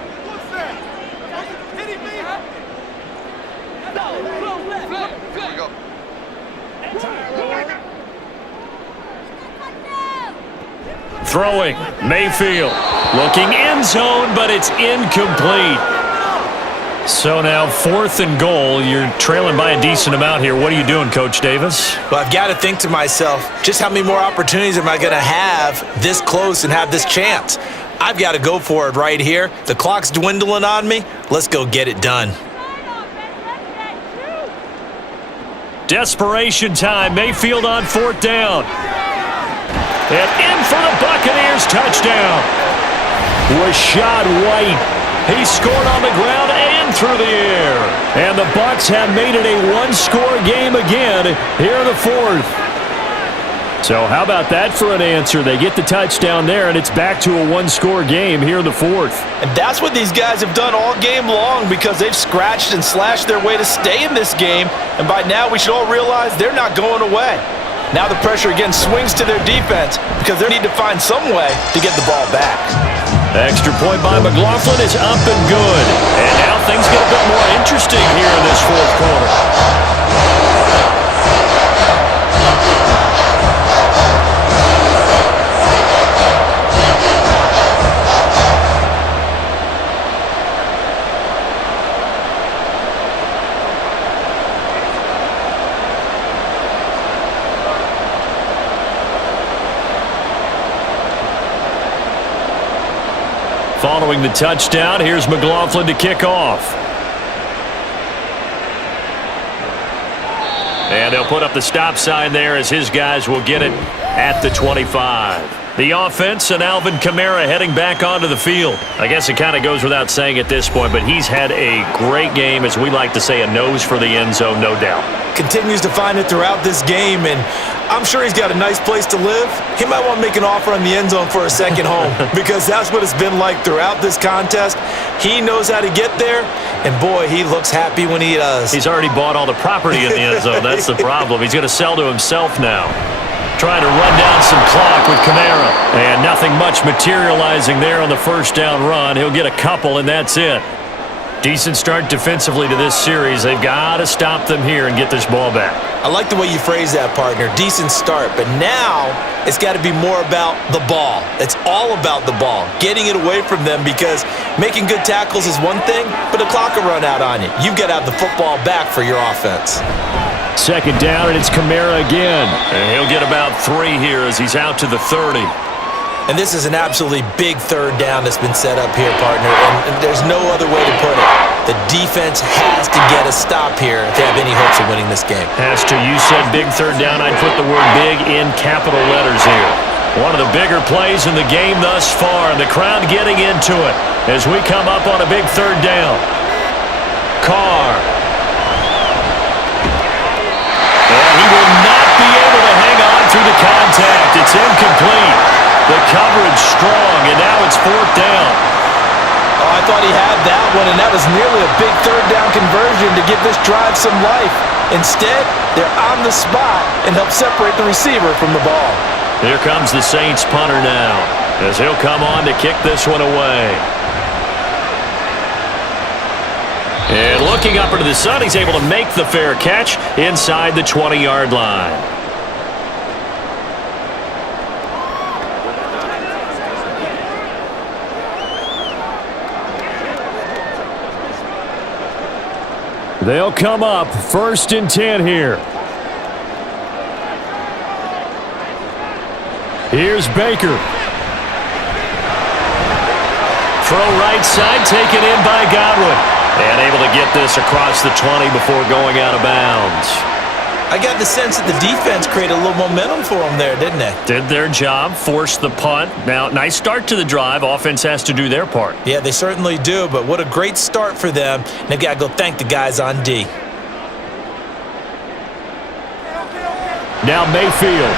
Throwing, Mayfield. Looking end zone, but it's incomplete. So now 4th and goal. You're trailing by a decent amount here. What are you doing, Coach Davis? Well, I've got to think to myself, just how many more opportunities am I going to have this close and have this chance? I've got to go for it right here. The clock's dwindling on me. Let's go get it done. Desperation time. Mayfield on 4th down. And in for the Buccaneers touchdown. Rashad White. He scored on the ground and through the air. And the Bucs have made it a 1-score game again here in the 4th. So how about that for an answer? They get the touchdown there, and it's back to a 1-score game here in the 4th. And that's what these guys have done all game long because they've scratched and slashed their way to stay in this game. And by now we should all realize they're not going away. Now the pressure again swings to their defense because they need to find some way to get the ball back. Extra point by McLaughlin is up and good. And now things get a bit more interesting here in this 4th quarter. throwing the touchdown. Here's McLaughlin to kick off. And they'll put up the stop sign there as his guys will get it at the 25. The offense and Alvin Kamara heading back onto the field. I guess it kind of goes without saying at this point, but he's had a great game, as we like to say, a nose for the end zone, no doubt. Continues to find it throughout this game, and I'm sure he's got a nice place to live. He might want to make an offer on the end zone for a second home because that's what it's been like throughout this contest. He knows how to get there, and boy, he looks happy when he does. He's already bought all the property in the end zone. That's the problem. He's going to sell to himself now. Trying to run down some clock with Kamara. And nothing much materializing there on the first down run. He'll get a couple, and that's it. Decent start defensively to this series. They've got to stop them here and get this ball back. I like the way you phrase that, partner. Decent start, but now it's got to be more about the ball. It's all about the ball, getting it away from them, because making good tackles is one thing, but the clock will run out on you. You've got to have the football back for your offense. Second down, and it's Kamara again. And he'll get about 3 here as he's out to the 30. And this is an absolutely big third down that's been set up here, partner, and there's no other way to put it. The defense has to get a stop here if they have any hopes of winning this game. Has to. You said big third down. I'd put the word big in capital letters here. One of the bigger plays in the game thus far, and the crowd getting into it as we come up on a big third down. Carr. And he will not be able to hang on through the contact. It's incomplete. The coverage strong, and now it's fourth down. Oh, I thought he had that one, and that was nearly a big third down conversion to give this drive some life. Instead, they're on the spot and help separate the receiver from the ball. Here comes the Saints punter now, as he'll come on to kick this one away. And looking up into the sun, he's able to make the fair catch inside the 20-yard line. They'll come up 1st and 10 here. Here's Baker. Throw right side, taken in by Godwin. And able to get this across the 20 before going out of bounds. I got the sense that the defense created a little momentum for them there, didn't they? Did their job, forced the punt. Now, nice start to the drive. Offense has to do their part. Yeah, they certainly do, but what a great start for them. And they've got to go thank the guys on D. Now Mayfield.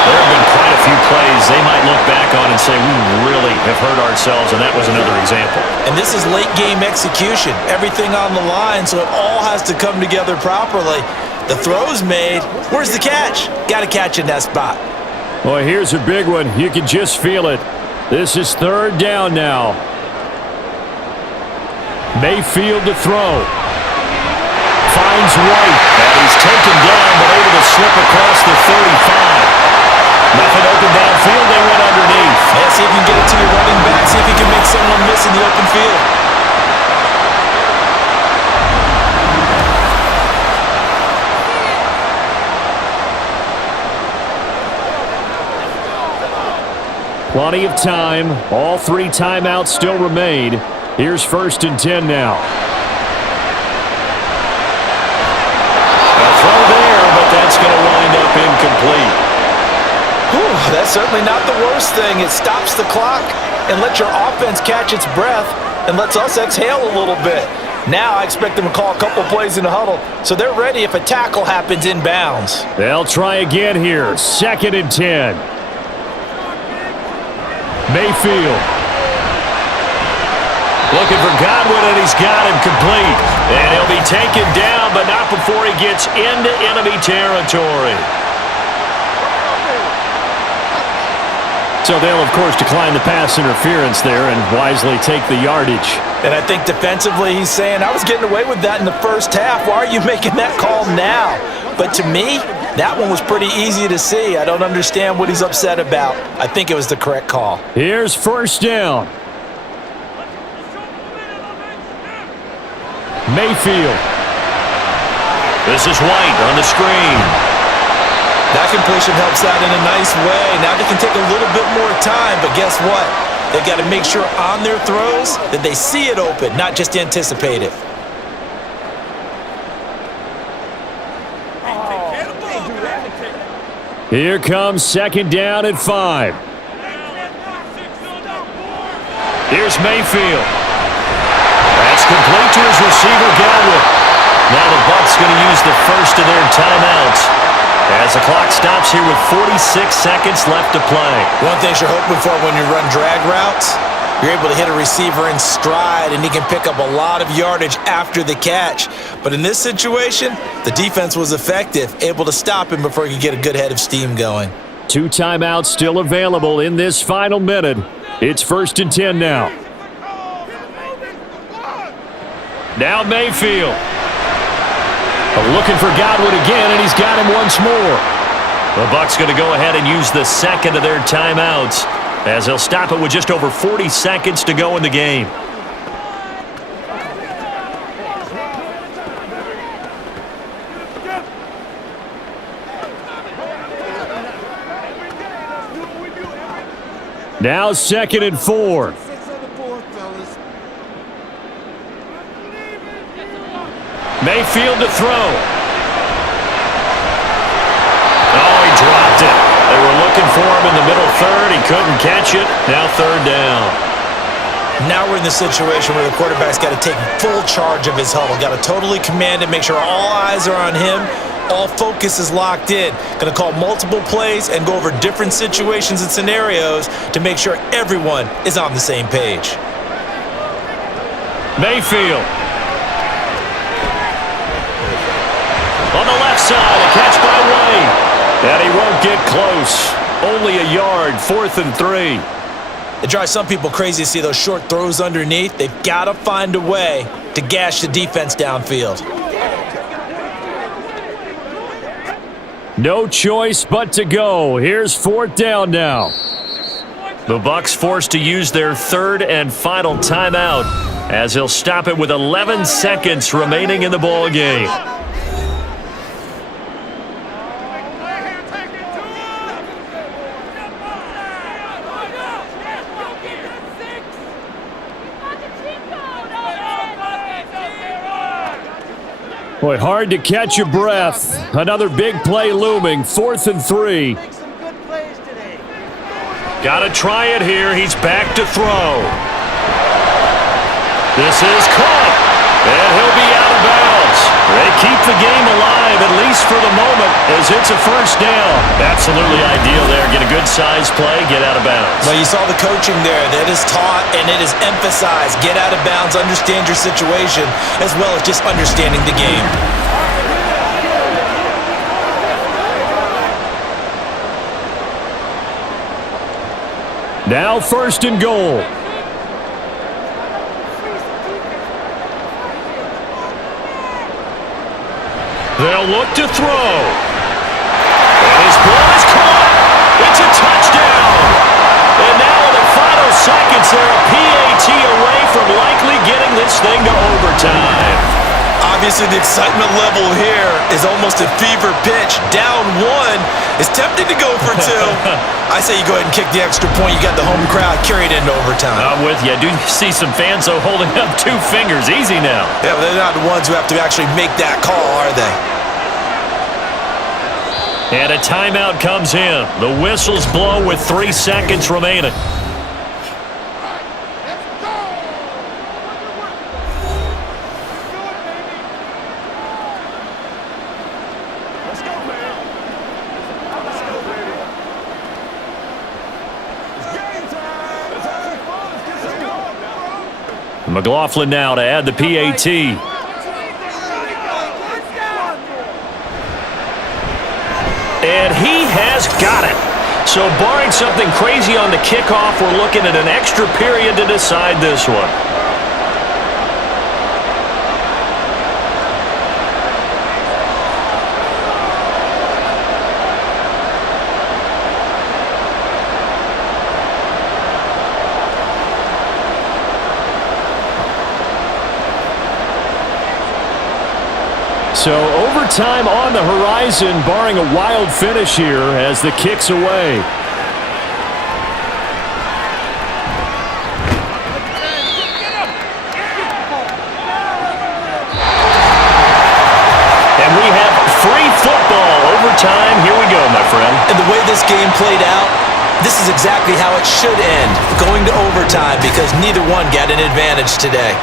There have been quite a few plays they might look back on and say, we really have hurt ourselves, and that was another example. And this is late-game execution. Everything on the line, so it all has to come together properly. The throw's made. Where's the catch? Got to catch in that spot. Boy, here's a big one. You can just feel it. This is third down now. Mayfield to throw. Finds White. And he's taken down, but able to slip across the 35. Nothing open downfield, they went underneath. Yeah, see if you can get it to your running back. See if you can make someone miss in the open field. Plenty of time. All 3 timeouts still remain. Here's 1st and 10 now. A throw there, but that's going to wind up incomplete. Whew, that's certainly not the worst thing. It stops the clock and lets your offense catch its breath and lets us exhale a little bit. Now I expect them to call a couple plays in the huddle, so they're ready if a tackle happens inbounds. They'll try again here. 2nd and 10. Mayfield. Looking for Godwin, and he's got him complete. And he'll be taken down, but not before he gets into enemy territory. So they'll, of course, decline the pass interference there and wisely take the yardage. And I think defensively he's saying, I was getting away with that in the first half. Why are you making that call now? But to me, that one was pretty easy to see. I don't understand what he's upset about. I think it was the correct call. Here's 1st down. Mayfield. This is White on the screen. That completion helps out in a nice way. Now they can take a little bit more time, but guess what? they've got to make sure on their throws that they see it open, not just anticipate it. Here comes second down at 5. Here's Mayfield. That's complete to his receiver, Gallup. Now the Bucs going to use the first of their timeouts as the clock stops here with 46 seconds left to play. One thing you're hoping for when you run drag routes, you're able to hit a receiver in stride, and he can pick up a lot of yardage after the catch. But in this situation, the defense was effective, able to stop him before he could get a good head of steam going. 2 timeouts still available in this final minute. It's 1st and 10 now. Now Mayfield. Looking for Godwin again, and he's got him once more. The Bucs going to go ahead and use the second of their timeouts as they'll stop it with just over 40 seconds to go in the game. Now 2nd and 4. Mayfield to throw. Oh, he dropped it. They were looking for him in the middle third. He couldn't catch it. Now 3rd down. Now we're in the situation where the quarterback's got to take full charge of his huddle. Got to totally command it, make sure all eyes are on him. All focus is locked in. Going to call multiple plays and go over different situations and scenarios to make sure everyone is on the same page. Mayfield. On the left side, a catch by Wayne. And he won't get close. Only a yard, 4th and 3. It drives some people crazy to see those short throws underneath. They've got to find a way to gash the defense downfield. No choice but to go. Here's 4th down now. The Bucs forced to use their 3rd and final timeout as they'll stop it with 11 seconds remaining in the ball game. Boy, hard to catch your breath. Another big play looming. 4th and 3. Got to try it here. He's back to throw. This is caught. And he'll be out of bounds. They keep the game alive, at least for the moment, as it's a 1st down. Absolutely ideal there. Get a good size play, get out of bounds. Well, you saw the coaching there. That is taught and it is emphasized. Get out of bounds, understand your situation, as well as just understanding the game. Now 1st and goal. They'll look to throw. And his ball is caught. It's a touchdown. And now in the final seconds, they're a PAT away from likely getting this thing to overtime. Obviously, the excitement level here is almost a fever pitch. Down 1 is tempting to go for 2. I say you go ahead and kick the extra point. You got the home crowd carried into overtime. I'm with you. I do see some fans, though, holding up 2 fingers. Easy now. Yeah, but they're not the ones who have to actually make that call, are they? And a timeout comes in. The whistles blow with 3 seconds remaining. McLaughlin now to add the PAT. And he has got it. So barring something crazy on the kickoff, we're looking at an extra period to decide this one. So overtime on the horizon, barring a wild finish here as the kick's away. overtime. Here we go, my friend. And the way this game played out, this is exactly how it should end, going to overtime, because neither one got an advantage today.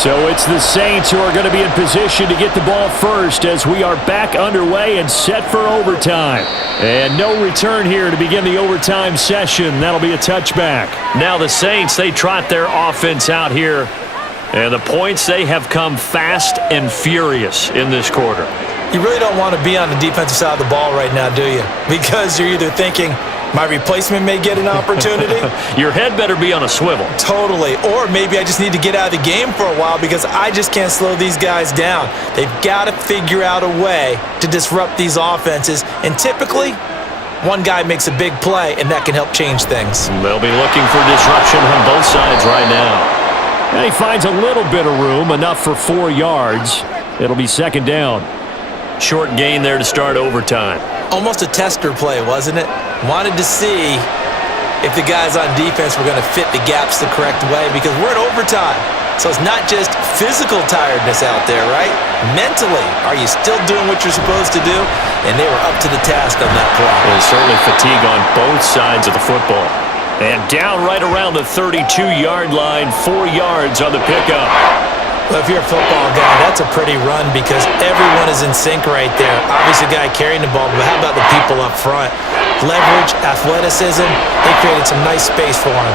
So it's the Saints who are going to be in position to get the ball first as we are back underway and set for overtime. And no return here to begin the overtime session. That'll be a touchback. Now the Saints, they trot their offense out here. And the points, they have come fast and furious in this quarter. You really don't want to be on the defensive side of the ball right now, do you? Because you're either thinking, my replacement may get an opportunity. Your head better be on a swivel. Totally. Or maybe I just need to get out of the game for a while because I just can't slow these guys down. They've got to figure out a way to disrupt these offenses. And typically, one guy makes a big play, and that can help change things. They'll be looking for disruption on both sides right now. And he finds a little bit of room, enough for 4 yards. It'll be second down. Short gain there to start overtime. Almost a tester play, wasn't it? Wanted to see if the guys on defense were going to fit the gaps the correct way because we're at overtime. So it's not just physical tiredness out there, right? Mentally, are you still doing what you're supposed to do? And they were up to the task on that play. There's certainly fatigue on both sides of the football. And down right around the 32-yard line, 4 yards on the pickup. Well, if you're a football guy, that's a pretty run because everyone is in sync right there. Obviously, the guy carrying the ball, but how about the people up front? Leverage, athleticism, they created some nice space for him.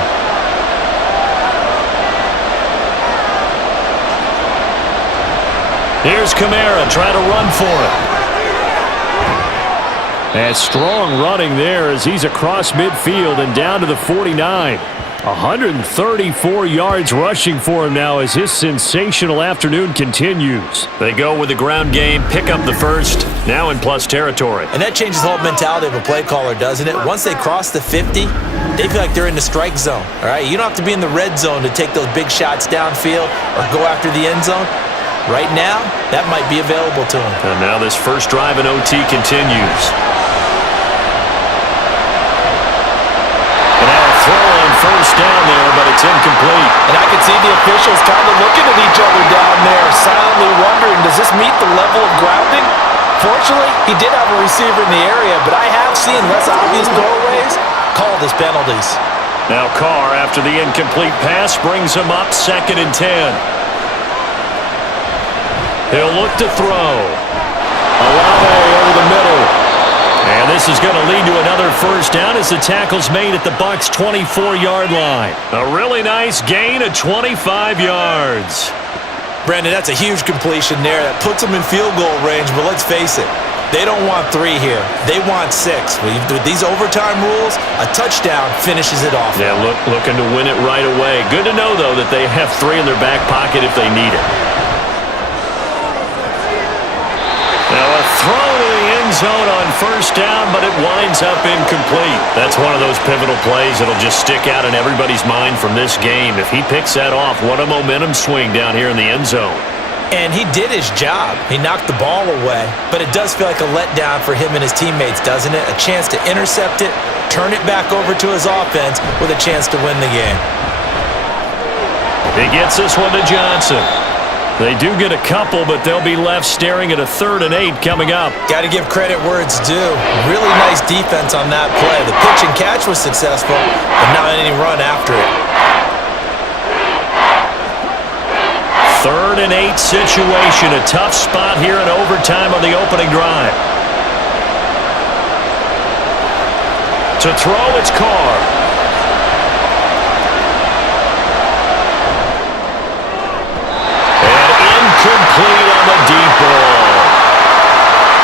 Here's Kamara trying to run for it. And strong running there as he's across midfield and down to the 49. 134 yards rushing for him now as his sensational afternoon continues. They go with the ground game, pick up the first, now in plus territory. And that changes the whole mentality of a play caller, doesn't it? Once they cross the 50, they feel like they're in the strike zone, all right? You don't have to be in the red zone to take those big shots downfield or go after the end zone. Right now, that might be available to them. And now this first drive in OT continues. First down there, but it's incomplete. And I can see the officials kind of looking at each other down there, silently wondering, does this meet the level of grounding? Fortunately, he did have a receiver in the area, but I have seen less obvious doorways called as penalties. Now Carr, after the incomplete pass, brings him up 2nd and 10. He'll look to throw. Olave over the middle. And this is going to lead to another first down as the tackle's made at the Bucs' 24-yard line. A really nice gain of 25 yards. Brandon, that's a huge completion there. That puts them in field goal range, but let's face it, they don't want 3 here. They want 6. With these overtime rules, a touchdown finishes it off. Yeah, looking to win it right away. Good to know, though, that they have 3 in their back pocket if they need it. Now a throw to the end zone on first down, but it winds up incomplete. That's one of those pivotal plays that'll just stick out in everybody's mind from this game. If he picks that off, what a momentum swing down here in the end zone. And he did his job. He knocked the ball away, but it does feel like a letdown for him and his teammates, doesn't it? A chance to intercept it, turn it back over to his offense with a chance to win the game. He gets this one to Johnson. They do get a couple, but they'll be left staring at a 3rd and 8 coming up. Got to give credit where it's due. Really nice defense on that play. The pitch and catch was successful, but not any run after it. 3rd and 8 situation. A tough spot here in overtime on the opening drive. To throw, it's Carr. Complete on the deep ball.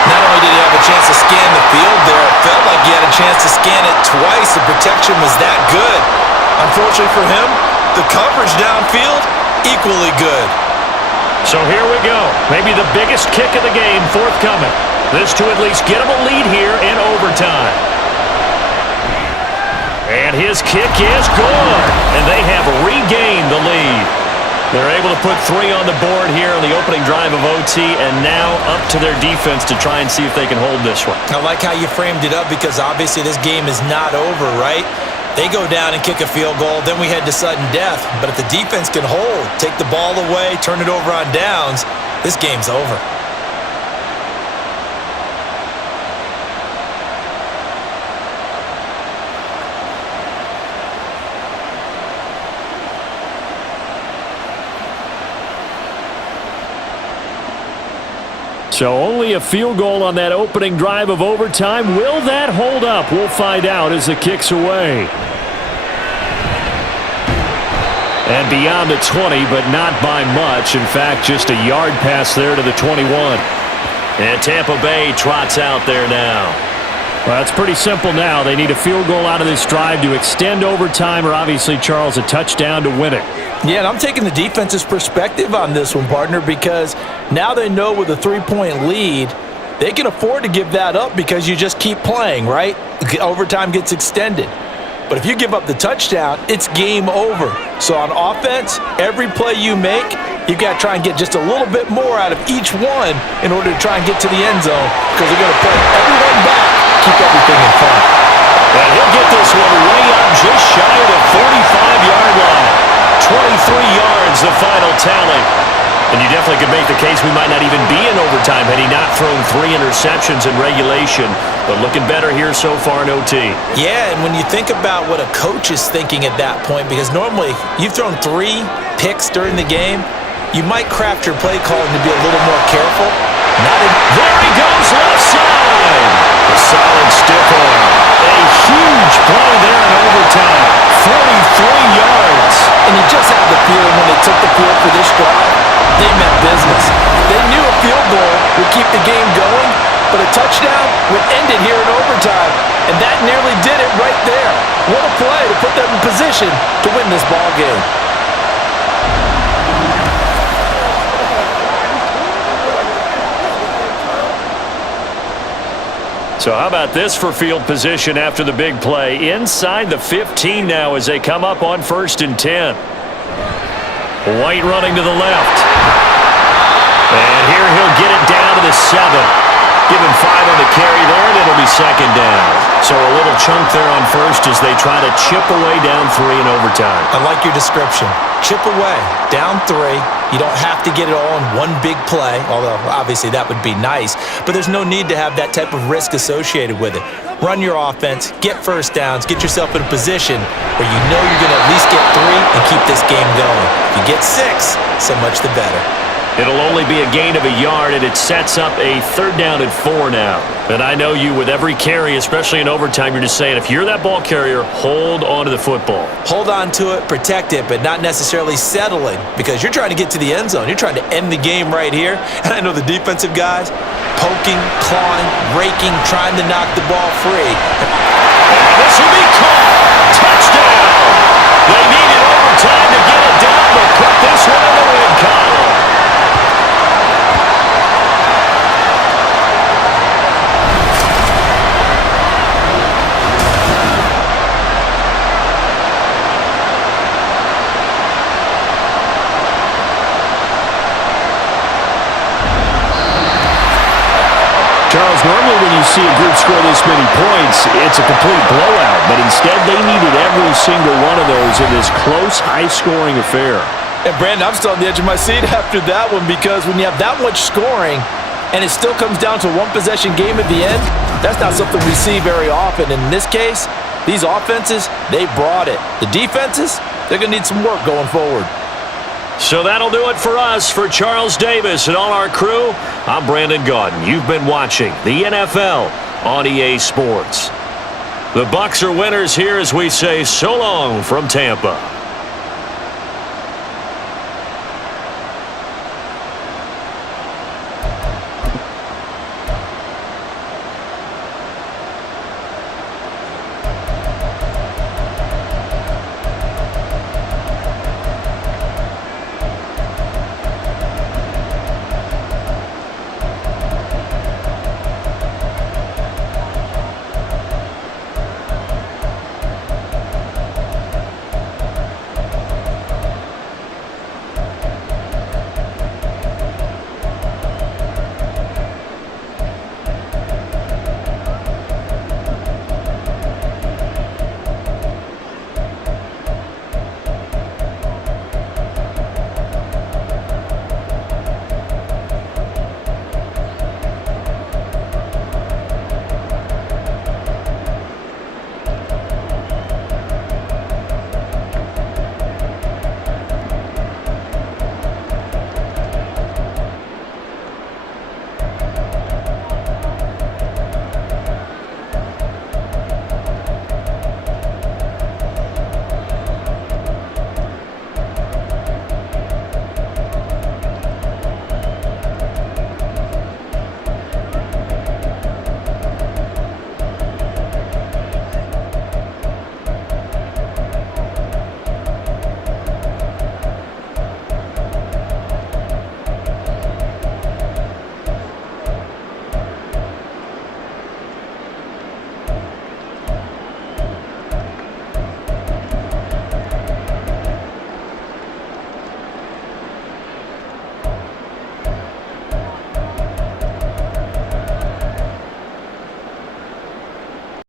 Not only did he have a chance to scan the field there, it felt like he had a chance to scan it twice. The protection was that good. Unfortunately for him, the coverage downfield, equally good. So here we go. Maybe the biggest kick of the game forthcoming. This to at least get them a lead here in overtime. And his kick is good. And they have regained the lead. They're able to put 3 on the board here on the opening drive of OT, and now up to their defense to try and see if they can hold this one. I like how you framed it up because obviously this game is not over, right? They go down and kick a field goal, then we head to sudden death. But if the defense can hold, take the ball away, turn it over on downs, this game's over. So only a field goal on that opening drive of overtime. Will that hold up? We'll find out as the kick's away. And beyond the 20, but not by much. In fact, just a yard pass there to the 21. And Tampa Bay trots out there now. Well, it's pretty simple now. They need a field goal out of this drive to extend overtime, or obviously, Charles, a touchdown to win it. Yeah, and I'm taking the defense's perspective on this one, partner, because now they know with a 3-point lead, they can afford to give that up because you just keep playing, right? Overtime gets extended. But if you give up the touchdown, it's game over. So on offense, every play you make, you've got to try and get just a little bit more out of each one in order to try and get to the end zone because they're going to play everyone back, keep everything in front. And he'll get this one way up just shy of the 45-yard line. 23 yards, the final tally. And you definitely could make the case we might not even be in overtime had he not thrown 3 interceptions in regulation. But looking better here so far in OT. Yeah, and when you think about what a coach is thinking at that point, because normally you've thrown 3 picks during the game, you might craft your play calling to be a little more careful. There he goes, left side. A solid stiff arm. A huge play there in overtime. 43 yards. And you just have the feeling when they took the field for this drive, they meant business. They knew a field goal would keep the game going, but a touchdown would end it here in overtime. And that nearly did it right there. What a play to put them in position to win this ball game. So how about this for field position after the big play? Inside the 15 now as they come up on 1st and 10. White running to the left. And here he'll get it down to the 7. Give him 5 on the carry there, and it'll be 2nd down. So a little chunk there on 1st as they try to chip away down 3 in overtime. I like your description. Chip away, down 3. You don't have to get it all in one big play, although obviously that would be nice. But there's no need to have that type of risk associated with it. Run your offense, get first downs, get yourself in a position where you know you're going to at least get 3 and keep this game going. If you get 6, so much the better. It'll only be a gain of a yard, and it sets up a 3rd down and 4 now. And I know you, with every carry, especially in overtime, you're just saying, if you're that ball carrier, hold on to the football. Hold on to it, protect it, but not necessarily settling because you're trying to get to the end zone. You're trying to end the game right here. And I know the defensive guys, poking, clawing, raking, trying to knock the ball free. This will be caught. Touchdown. They needed overtime to get it done, but put this one in the win column. Charles, normally when you see a group score this many points, it's a complete blowout. But instead, they needed every single one of those in this close, high-scoring affair. And, Brandon, I'm still on the edge of my seat after that one because when you have that much scoring and it still comes down to a one-possession game at the end, that's not something we see very often. And in this case, these offenses, they brought it. The defenses, they're going to need some work going forward. So that'll do it for us. For Charles Davis and all our crew, I'm Brandon Gaudin. You've been watching the NFL on EA Sports. The Bucs are winners here as we say so long from Tampa.